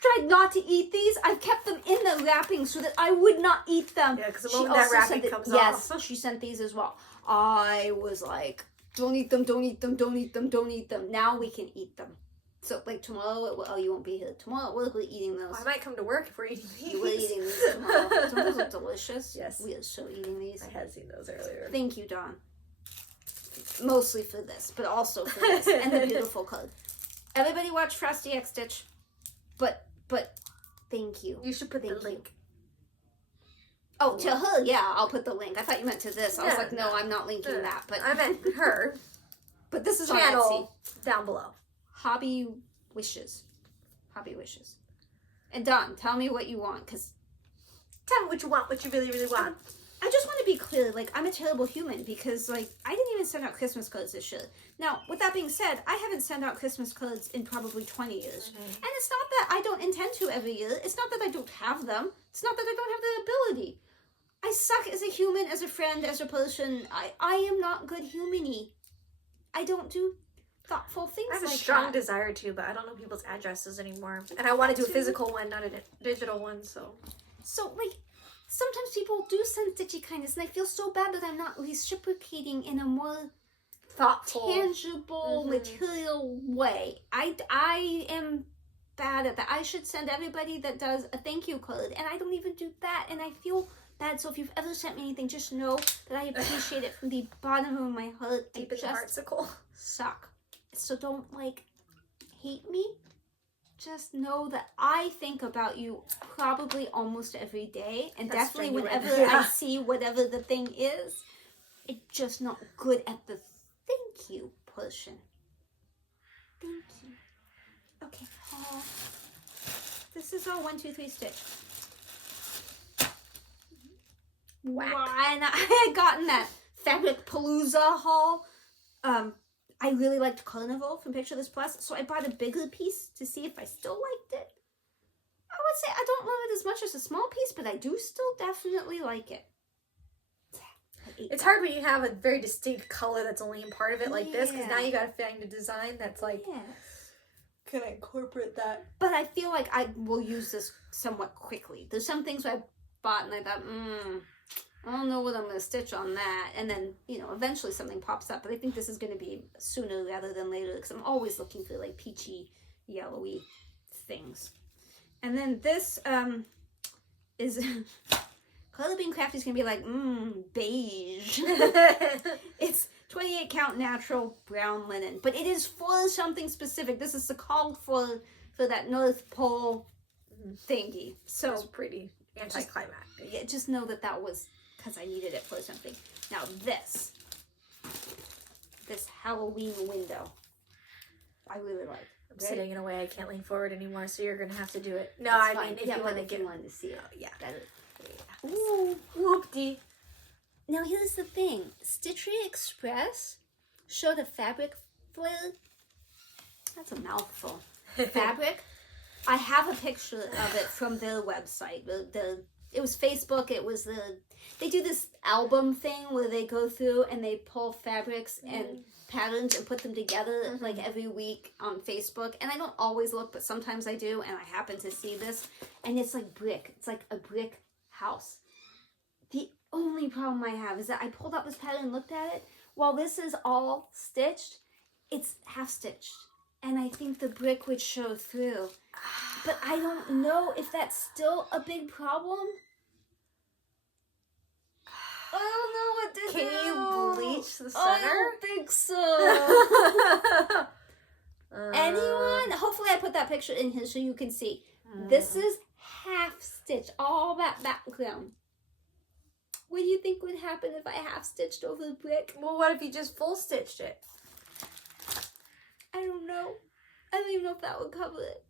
tried not to eat these? I've kept them in the wrapping so that I would not eat them. Yeah, because the moment that wrapping comes off. Yes, she sent these as well. I was like, don't eat them, don't eat them, don't eat them, don't eat them. Now we can eat them. So, like, tomorrow, you won't be here. Tomorrow, we're eating those. I might come to work if we're eating these. We're eating these tomorrow. Those are delicious. Yes. We are so eating these. I had seen those earlier. Thank you, Dawn. Mostly for this, but also for this. And the beautiful card. Everybody watch Frosty X Stitch. But, thank you. You should put the link. Oh, to her, yeah, I'll put the link. I thought you meant to this. I was like, no, I'm not linking that. But I meant her. But this is on channel Etsy. Down below. Hobby Wishes. And Dawn, tell me what you want, because... Tell me what you want, what you really, really want. I just want to be clear, like, I'm a terrible human, because, like, I didn't even send out Christmas cards this year. Now, with that being said, I haven't sent out Christmas cards in probably 20 years. And it's not that I don't intend to every year. It's not that I don't have them. It's not that I don't have the ability. I suck as a human, as a friend, as a person. I am not good human-y. I don't do thoughtful things like that. I have a strong desire to, but I don't know people's addresses anymore. And I want to do a physical one, not a digital one, so... So, like, sometimes people do send Stitchy Kindness, and I feel so bad that I'm not reciprocating in a more thoughtful, tangible, material way. I am bad at that. I should send everybody that does a thank you card, and I don't even do that, and I feel bad. So if you've ever sent me anything, just know that I appreciate it from the bottom of my heart. Deep in the heartsicle. Suck. So don't, like, hate me. Just know that I think about you probably almost every day. And That's definitely genuine. whenever I see whatever the thing is, it's just not good at the thank you portion. Thank you. Okay. Oh. This is our 1, 2, 3 stitch. Whack. And I had gotten that Fabric Palooza haul. I really liked Carnival from Picture This Plus, so I bought a bigger piece to see if I still liked it. I would say I don't love it as much as a small piece, but I do still definitely like it. It's hard when you have a very distinct color that's only in part of it like this, because now you gotta find a design that's like, can I incorporate that? But I feel like I will use this somewhat quickly. There's some things where I bought and I thought, I don't know what I'm going to stitch on that. And then, you know, eventually something pops up. But I think this is going to be sooner rather than later, because I'm always looking for, like, peachy, yellowy things. And then this is... Karla being Crafty is going to be like, beige. It's 28 count natural brown linen. But it is for something specific. This is the call for that North Pole thingy. So it's pretty anticlimactic. Yeah, just know that was because I needed it for something. Now this Halloween window, I really like. I'm sitting in a way I can't lean forward anymore, so you're gonna have to do it. No, That's I fine. mean if you want to get wanted to see it, yeah. Ooh, whoop-dee. Now here's the thing: Stitchy Express showed a fabric foil. That's a mouthful. Fabric. I have a picture of it from their website. It was Facebook. It was they do this album thing where they go through and they pull fabrics and patterns and put them together like every week on Facebook. And I don't always look, but sometimes I do, and I happen to see this. And it's like brick. It's like a brick house. The only problem I have is that I pulled out this pattern and looked at it. While this is all stitched, it's half stitched. And I think the brick would show through. But I don't know if that's still a big problem. I don't know what to do. Can you bleach the center? I don't think so. Anyone? Hopefully I put that picture in here so you can see. This is half stitched. All that background. What do you think would happen if I half stitched over the brick? Well, what if you just full stitched it? I don't know. I don't even know if that would cover it.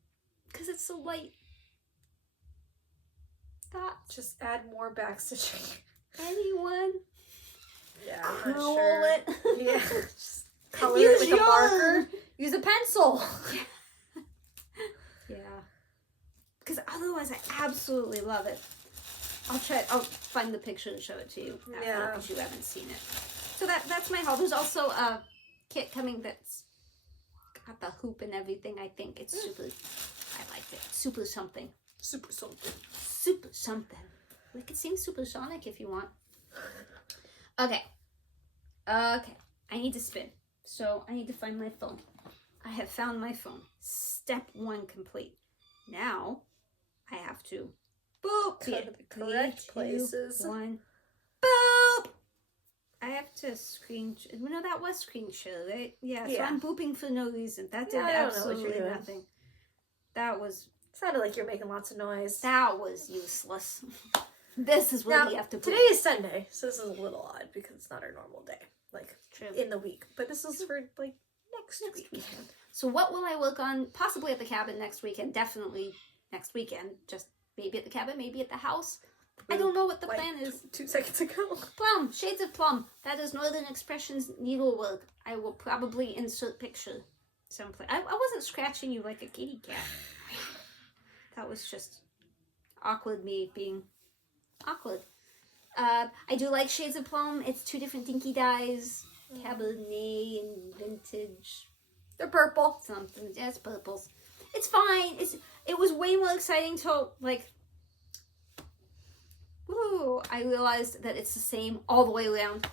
Because it's so light. Thoughts? Just add more back stitching. Anyone? Yeah, I'm not sure. sure. Yeah. Just color it with a marker. Use a pencil. Yeah. Because otherwise I absolutely love it. I'll find the picture and show it to you after if you haven't seen it. So that's my haul. There's also a kit coming that's got the hoop and everything. I think it's super. I liked it. Super something. Super something. Super something. We could sing Supersonic if you want. Okay. I need to spin. So I need to find my phone. I have found my phone. Step 1 complete. Now I have to boop. Go to the correct places. 1. Boop. I have to screen. No, that was screen share, right? Yeah. So I'm booping for no reason. That did absolutely nothing. That was. Sounded like you're making lots of noise. That was useless. This is where we have to. Today is Sunday, so this is a little odd because it's not our normal day, like in the week. But this is for like next weekend. So what will I work on? Possibly at the cabin next weekend. Definitely next weekend. Just maybe at the cabin, maybe at the house. I don't know what the plan is. 2 seconds ago. Plum, shades of plum. That is Northern Expressions needlework. I will probably insert picture someplace. I wasn't scratching you like a kitty cat. That was just awkward me being awkward. I do like shades of plum. It's 2 different dinky dyes. Cabernet and vintage. They're purple. Something. Yeah, it's purples. It's fine. It was way more exciting till like woo, I realized that it's the same all the way around.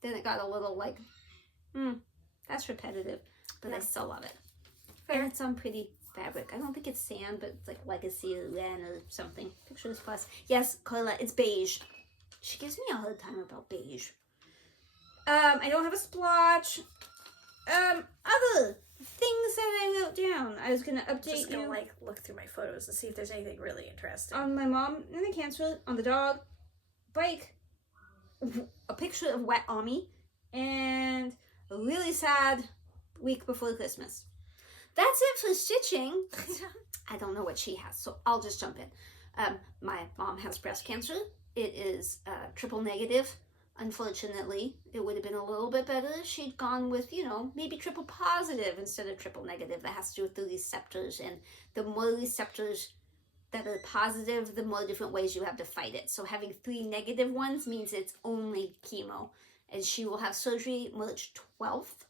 Then it got a little like, that's repetitive. But I still love it. Fair. And it's on pretty fabric. I don't think it's sand, but it's like Legacy or Len or something. Pictures Plus. Yes, Karla, it's beige. She gives me a hard time about beige. I don't have a splotch. Other things that I wrote down. I was gonna update Just gonna you. like look through my photos and see if there's anything really interesting. On my mom and the cancer, on the dog, bike, a picture of wet Ami, and a really sad week before Christmas. That's it for stitching. I don't know what she has, so I'll just jump in. My mom has breast cancer. It is triple negative. Unfortunately, it would have been a little bit better if she'd gone with, you know, maybe triple positive instead of triple negative. That has to do with the receptors, and the more receptors that are positive, the more different ways you have to fight it. So having 3 negative ones means it's only chemo, and she will have surgery March 12th.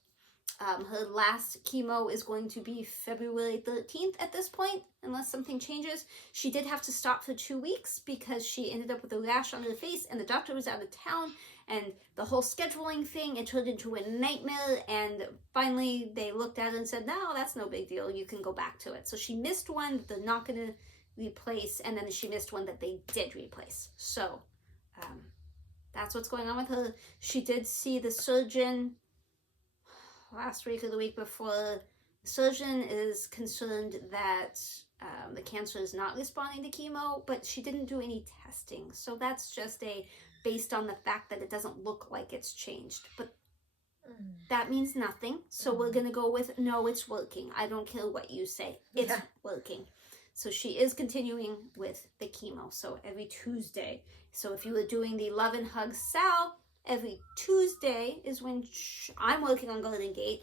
Her last chemo is going to be February 13th at this point, unless something changes. She did have to stop for 2 weeks because she ended up with a rash on her face, and the doctor was out of town, and the whole scheduling thing, it turned into a nightmare, and finally they looked at it and said, no, that's no big deal, you can go back to it. So she missed one that they're not going to replace, and then she missed one that they did replace. So that's what's going on with her. She did see the surgeon last week or the week before. The surgeon is concerned that the cancer is not responding to chemo, but she didn't do any testing. So that's just based on the fact that it doesn't look like it's changed. But that means nothing. So we're going to go with, no, it's working. I don't care what you say. It's working. So she is continuing with the chemo. So every Tuesday. So if you were doing the Love and Hug Sal, every Tuesday is when I'm working on Golden Gate.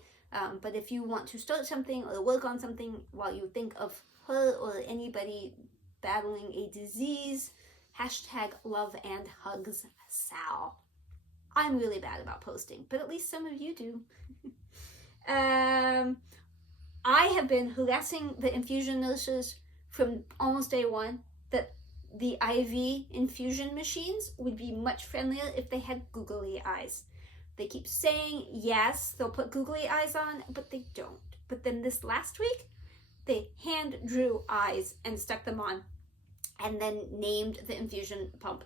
But if you want to start something or work on something while you think of her or anybody battling a disease, hashtag Love and Hugs Sal. I'm really bad about posting, but at least some of you do. I have been harassing the infusion nurses from almost day one that the IV infusion machines would be much friendlier if they had googly eyes. They keep saying, yes, they'll put googly eyes on, but they don't. But then this last week, they hand drew eyes and stuck them on, and then named the infusion pump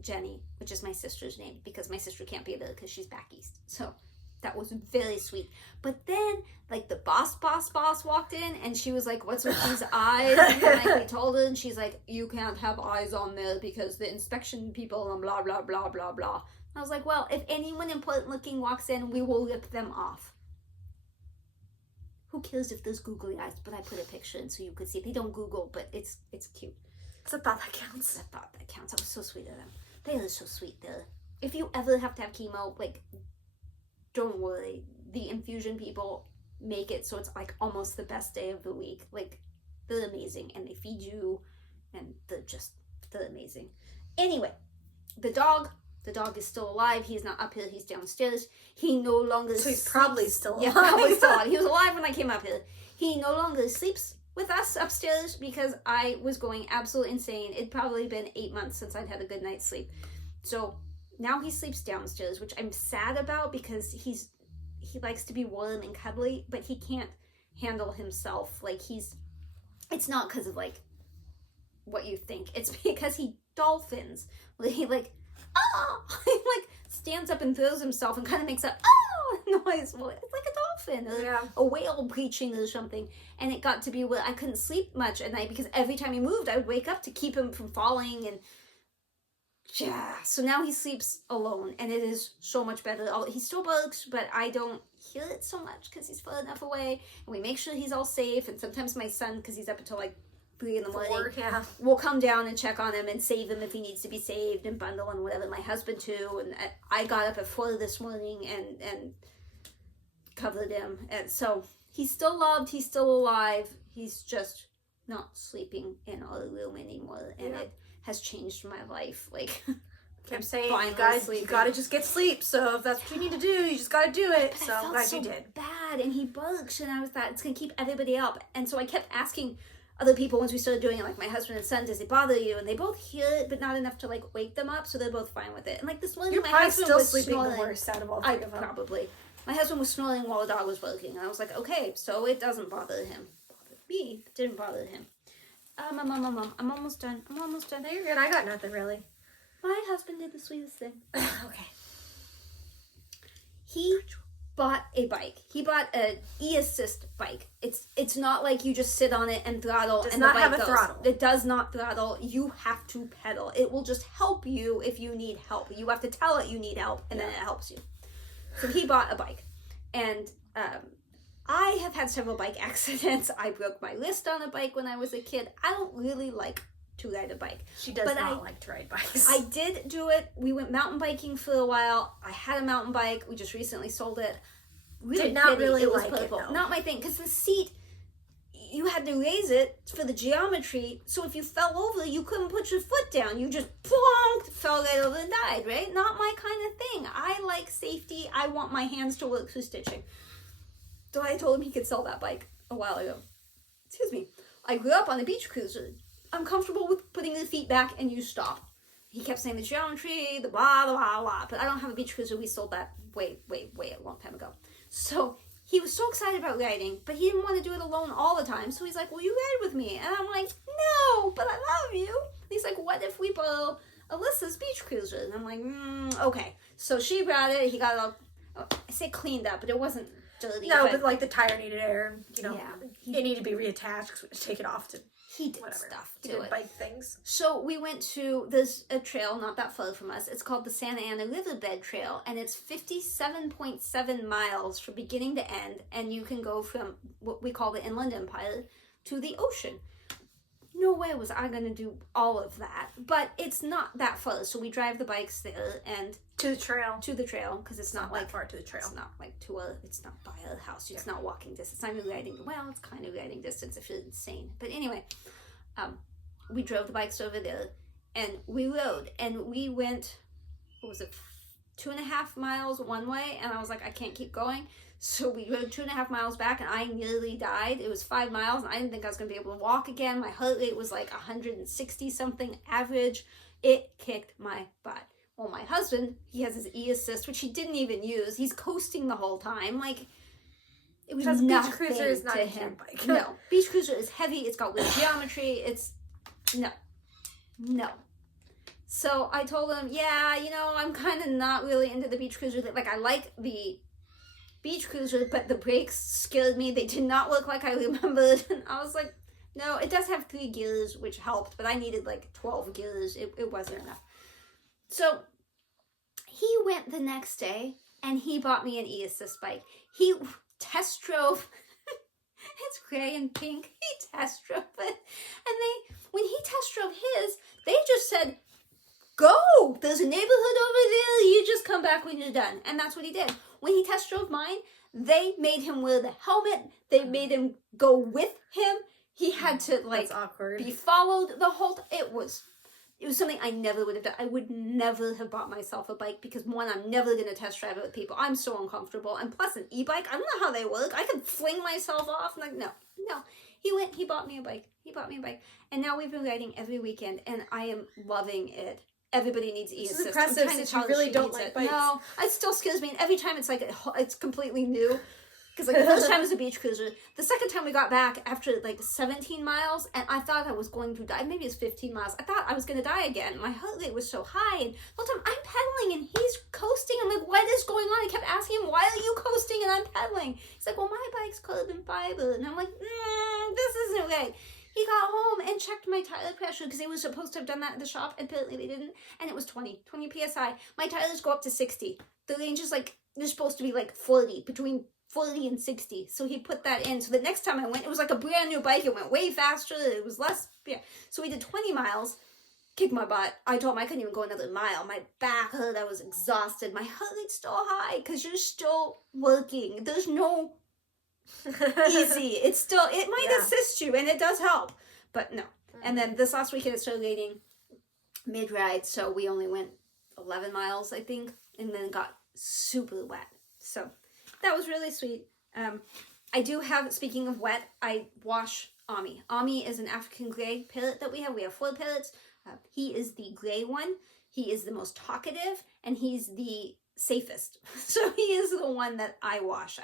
Jenny, which is my sister's name, because my sister can't be there because she's back east. So that was very sweet. But then, like, the boss walked in, and she was like, what's with these eyes? And like, we told her, and she's like, you can't have eyes on there because the inspection people and blah, blah, blah, blah, blah. I was like, well, if anyone important looking walks in, we will rip them off. Who cares if there's googly eyes? But I put a picture in so you could see. They don't Google, but it's cute. It's a thought that counts. It's a thought that counts. I was so sweet of them. They are so sweet there. If you ever have to have chemo, like, don't worry. The infusion people make it so it's like almost the best day of the week. Like, they're amazing, and they feed you, and they're amazing. Anyway, the dog is still alive. He's not up here. He's downstairs. He no longer So he's probably still alive. Yeah, probably still alive. He was alive when I came up here. He no longer sleeps with us upstairs because I was going absolutely insane. It'd probably been 8 months since I'd had a good night's sleep. So now he sleeps downstairs, which I'm sad about because he likes to be warm and cuddly, but he can't handle himself. Like, it's not because of, like, what you think. It's because he dolphins. He, like, he, like, stands up and throws himself and kind of makes a noise. Well, it's like a dolphin or a whale breaching or something. And it got to be where I couldn't sleep much at night because every time he moved, I would wake up to keep him from falling. And so now he sleeps alone, and it is so much better. He still barks, but I don't hear it so much because he's far enough away, and we make sure he's all safe. And sometimes my son, because he's up until like 3 in the morning, will come down and check on him and save him if he needs to be saved and bundle and whatever. My husband too, and I got up at 4 this morning and covered him. And so he's still loved, he's still alive, he's just not sleeping in our room anymore, and it has changed my life. Like, I'm saying, you gotta just get sleep. So if that's what you need to do, you just gotta do it. But so I'm glad you did. Bad, and he barks, and I thought it's gonna keep everybody up. And so I kept asking other people once we started doing it, like my husband and son, does it bother you? And they both hear it, but not enough to like wake them up. So they're both fine with it. And like this morning, You're my probably husband still was sleeping snoring. the worst out of all 3 of them. Probably. My husband was snoring while the dog was barking, and I was like, okay, so it doesn't bother him. me, it didn't bother him. Mom, I'm almost done. No, you're good. I got nothing really. My husband did the sweetest thing. Okay. He bought a bike. He bought an e-assist bike. It's not like you just sit on it and throttle and the bike goes. Does not have a throttle. It does not throttle. You have to pedal. It will just help you if you need help. You have to tell it you need help, and then it helps you. So he bought a bike, and I have had several bike accidents. I broke my wrist on a bike when I was a kid. I don't really like to ride a bike. She does not like to ride bikes. I did do it. We went mountain biking for a while. I had a mountain bike. We just recently sold it. Really did not really like it, though. Not my thing, because the seat, you had to raise it for the geometry, so if you fell over, you couldn't put your foot down. You just plonked, fell right over and died, right? Not my kind of thing. I like safety. I want my hands to work through stitching. So I told him he could sell that bike a while ago. Excuse me. I grew up on a beach cruiser. I'm comfortable with putting the feet back and you stop. He kept saying the geometry, the blah, blah, blah, but I don't have a beach cruiser. We sold that way a long time ago. So he was so excited about riding, but he didn't want to do it alone all the time. So he's like, will you ride with me? And I'm like, no, but I love you. And he's like, what if we borrow Alyssa's beach cruiser? And I'm like, okay. So she brought it. He got it all, I say cleaned up, but it wasn't dirty. No, but like the tire needed air, you know, it needed to be reattached because we had to take it off to he did whatever. Stuff he to did it. Bike things. So we went to, there's a trail not that far from us. It's called the Santa Ana Riverbed Trail, and it's 57.7 miles from beginning to end, and you can go from what we call the Inland Empire to the ocean. No way was I going to do all of that, but it's not that far. So we drive the bikes there and to the trail because it's not like far to the trail. It's not like it's not by a house. It's not walking distance. It's not even riding. Well, it's kind of riding distance if you're insane. But anyway, we drove the bikes over there and we rode and we went. What was it? 2.5 miles one way, and I was like, I can't keep going. So we rode 2.5 miles back, and I nearly died. It was 5 miles, and I didn't think I was going to be able to walk again. My heart rate was like 160-something average. It kicked my butt. Well, my husband, he has his e-assist, which he didn't even use. He's coasting the whole time. Like, it was nothing Beach Cruiser is not to a him. bike. No, Beach Cruiser is heavy. It's got weird geometry. It's, no. So I told him, yeah, you know, I'm kind of not really into the Beach Cruiser. Like, I like the Beach Cruiser, but the brakes scared me. They did not look like I remembered. And I was like, no, it does have 3 gears, which helped, but I needed like 12 gears. It wasn't enough. So he went the next day and he bought me an e-assist bike. He test drove. It's gray and pink. He test drove it. And when he test drove his, they just said, go! There's a neighborhood over there. You just come back when you're done. And that's what he did. When he test drove mine, they made him wear the helmet. They made him go with him. He had to like be followed the whole time. It was something I never would have done. I would never have bought myself a bike because, one, I'm never going to test drive it with people. I'm so uncomfortable. And plus an e-bike, I don't know how they work. I could fling myself off. Like, no. He bought me a bike. And now we've been riding every weekend and I am loving it. Everybody needs e-assist. It's impressive since you really don't like bikes. No, it still scares me. And every time it's like, it's completely new. Because like the first time was a beach cruiser. The second time we got back after like 17 miles, and I thought I was going to die. Maybe it was 15 miles. I thought I was going to die again. My heart rate was so high. And the whole time I'm pedaling and he's coasting. I'm like, what is going on? I kept asking him, why are you coasting and I'm pedaling? He's like, well, my bike's carbon fiber. And I'm like, this isn't right. He got home and checked my tire pressure because they were supposed to have done that at the shop. Apparently they didn't. And it was 20 PSI. My tires go up to 60. The range is like, they're supposed to be like 40, between 40 and 60. So he put that in. So the next time I went, it was like a brand new bike. It went way faster. It was less. Yeah. So we did 20 miles. Kicked my butt. I told him I couldn't even go another mile. My back hurt. I was exhausted. My heart rate's still high because you're still working. There's no easy. It's still, it might assist you and it does help. But no. And then this last weekend it started raining mid-ride. So we only went 11 miles, I think. And then it got super wet. So that was really sweet. I do have, speaking of wet, I wash Ami. Ami is an African gray parrot that we have. We have 4 parrots. He is the gray one. He is the most talkative, and he's the safest. So he is the one that I wash.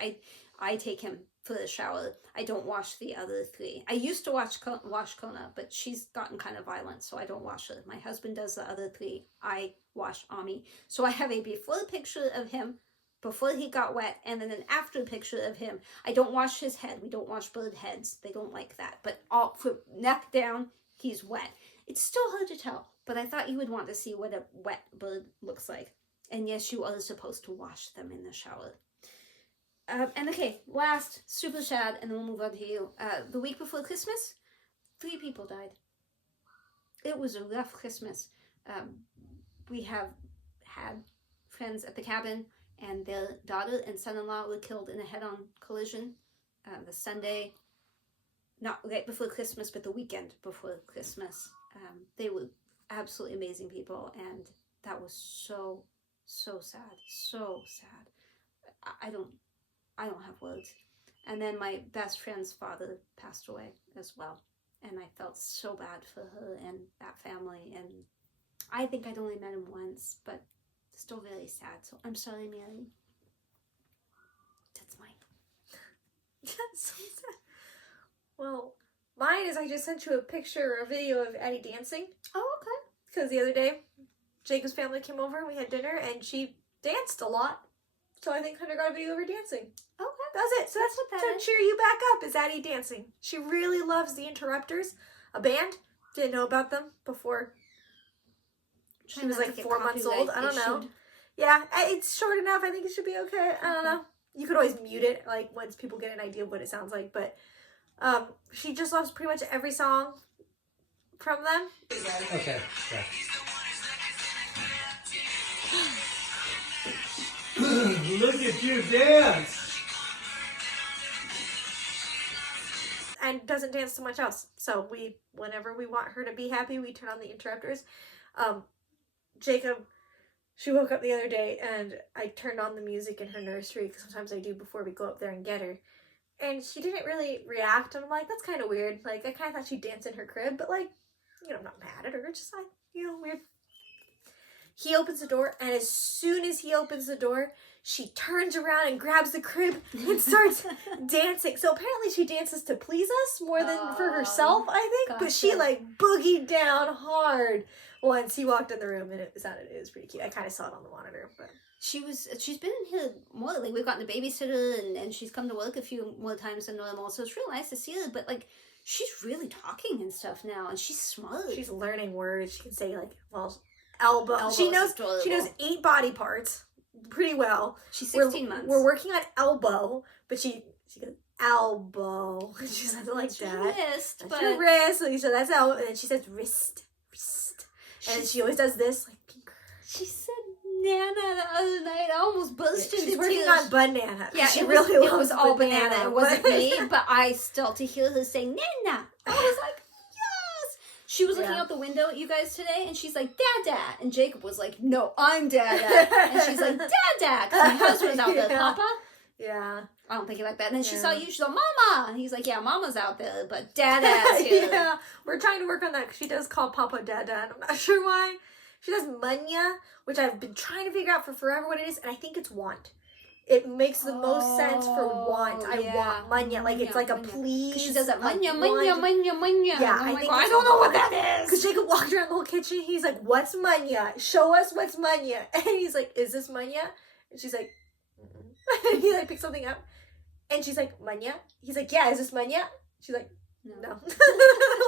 I take him for the shower. I don't wash the other three. I used to wash Kona, but she's gotten kind of violent, so I don't wash her. My husband does the other three. I wash Ami. So I have a before picture of him before he got wet, and then an after picture of him. I don't wash his head. We don't wash bird heads. They don't like that. But all from neck down, he's wet. It's still hard to tell, but I thought you would want to see what a wet bird looks like. And yes, you are supposed to wash them in the shower. And okay, last, super sad, and then we'll move on to you. The week before Christmas, 3 people died. It was a rough Christmas. We have had friends at the cabin, and their daughter and son-in-law were killed in a head-on collision the Sunday, not right before Christmas, but the weekend before Christmas. They were absolutely amazing people, and that was so sad, so sad. I don't have words. And then my best friend's father passed away as well, and I felt so bad for her and that family, and I think I'd only met him once, but still very sad. So I'm sorry, Mary. That's mine. That's so sad. Well, mine is I just sent you a picture or a video of Addie dancing. Oh, okay. Because the other day, Jacob's family came over, we had dinner, and she danced a lot. So I think Hunter got a video of her dancing. Okay. That's it. So that's what that to is. cheer you back up is Addie dancing. She really loves the Interrupters, a band. Didn't know about them before she was like 4 months old. I don't know. Yeah, it's short enough. I think it should be okay. I don't know. You could always mute it, like, once people get an idea of what it sounds like. But she just loves pretty much every song from them. Okay. Yeah. Look at you dance! And doesn't dance to much else. So whenever we want her to be happy, we turn on the Interrupters. Jacob, she woke up the other day and I turned on the music in her nursery, because sometimes I do before we go up there and get her. And she didn't really react. I'm like, that's kind of weird. Like, I kind of thought she'd dance in her crib, but like, you know, I'm not mad at her. It's just like, you know, weird. He opens the door, and as soon as he opens the door, she turns around and grabs the crib and starts dancing. So apparently she dances to please us more than for herself, I think. Gotcha. But she like boogied down hard once he walked in the room, and it was pretty cute. I kind of saw it on the monitor, but She's been in here more. Like, we've gotten a babysitter, and she's come to work a few more times than normal. So it's real nice to see her. But like, she's really talking and stuff now, and she's smart. she's learning words. She can say like, well, elbow. Elbow's She knows adorable. 8 body parts pretty well. She's 16 months. We're working on elbow, but she goes elbow. She doesn't like That's your that. wrist, That's but her wrist. So that's elbow, and then she says wrist. And she always does this like pinker. she said Nana the other night. I almost burst into She's tears. working on banana. Yeah, she it really was, loves it was all banana. It wasn't but- me, but I still, to hear her say Nana, I was like, yes. She was looking out the window at you guys today, and she's like, Dada. And Jacob was like, no, I'm Dada. And she's like, Dada. Because my husband was out there, Yeah. Papa. Yeah. I don't think he like that. And then she Yeah. saw you. She's like, Mama. And he's like, yeah, Mama's out there, but Dada's here. Yeah. We're trying to work on that because she does call Papa Dada, and I'm not sure why. She does Munya, which I've been trying to figure out for forever what it is, and I think it's want. It makes the most sense for want. I want Munya. Like, it's like a Munya. please. 'Cause she does that a Munya, want. Munya, Munya, Munya. Yeah, And I'm I like, think I it's don't know what want. that Because is. Jacob walked around the whole kitchen. He's like, what's Munya? Show us what's Munya. And he's like, is this Munya? And she's like, mm-mm. He like picks something up. And she's like, Munya? He's like, yeah, is this Munya? She's like, no.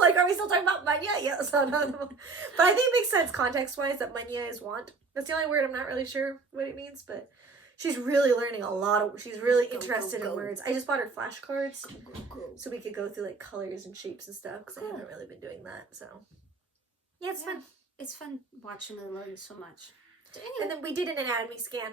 Like, are we still talking about Munya? Yes. No. But I think it makes sense context-wise that Munya is want. That's the only word I'm not really sure what it means, but she's really learning a lot of, she's really interested in words. I just bought her flashcards so we could go through like colors and shapes and stuff, because I haven't really been doing that, so. Yeah, it's fun. It's fun watching her learn so much. So And anyway, then we did an anatomy scan,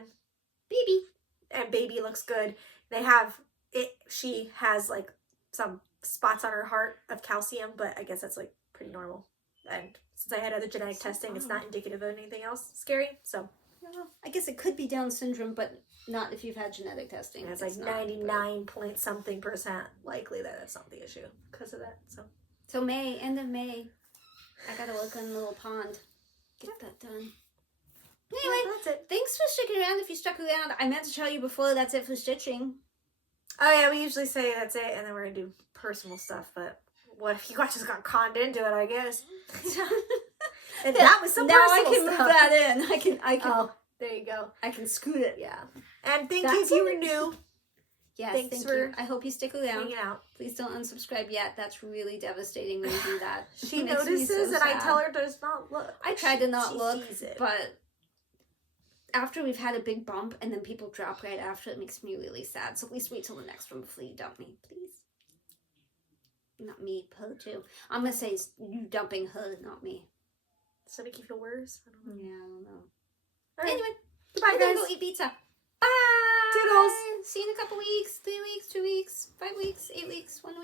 baby. and baby looks good. They have it, she has like some spots on her heart of calcium, but I guess that's like pretty normal. And since I had other genetic testing, it's not indicative of anything else scary. So I guess it could be Down syndrome, but not if you've had genetic testing. it's like not, 99% likely that that's not the issue because of that. So May, end of May, I gotta work on the little pond. Get that done. Anyway, that's it. thanks for sticking around if you stuck around. I meant to tell you before, that's it for stitching. Oh yeah, we usually say that's it, and then we're gonna do personal stuff. But what if you guys just got conned into it? I guess. And that was some now I personal can stuff. move that in. I can. Oh, there you go. I can scoot it. Yeah. And thank That's you if you it. were new. Yes, Thanks thank for you. I hope you stick around. Hanging out. Please don't unsubscribe yet. That's really devastating when you do that. She It makes me notices, so and I sad. tell her to not look. I tried to not She look, sees it. but after we've had a big bump and then people drop right after, it makes me really sad. So please wait till the next one before you dump me, please. Not me, her too. I'm gonna say it's you dumping her, not me. Does that make you feel worse? I don't know. Yeah, I don't know. All right. Anyway, Goodbye, I'm gonna guys. go eat pizza. Bye. Toodles. See you in a couple weeks, 3 weeks, 2 weeks, 5 weeks, 8 weeks, 1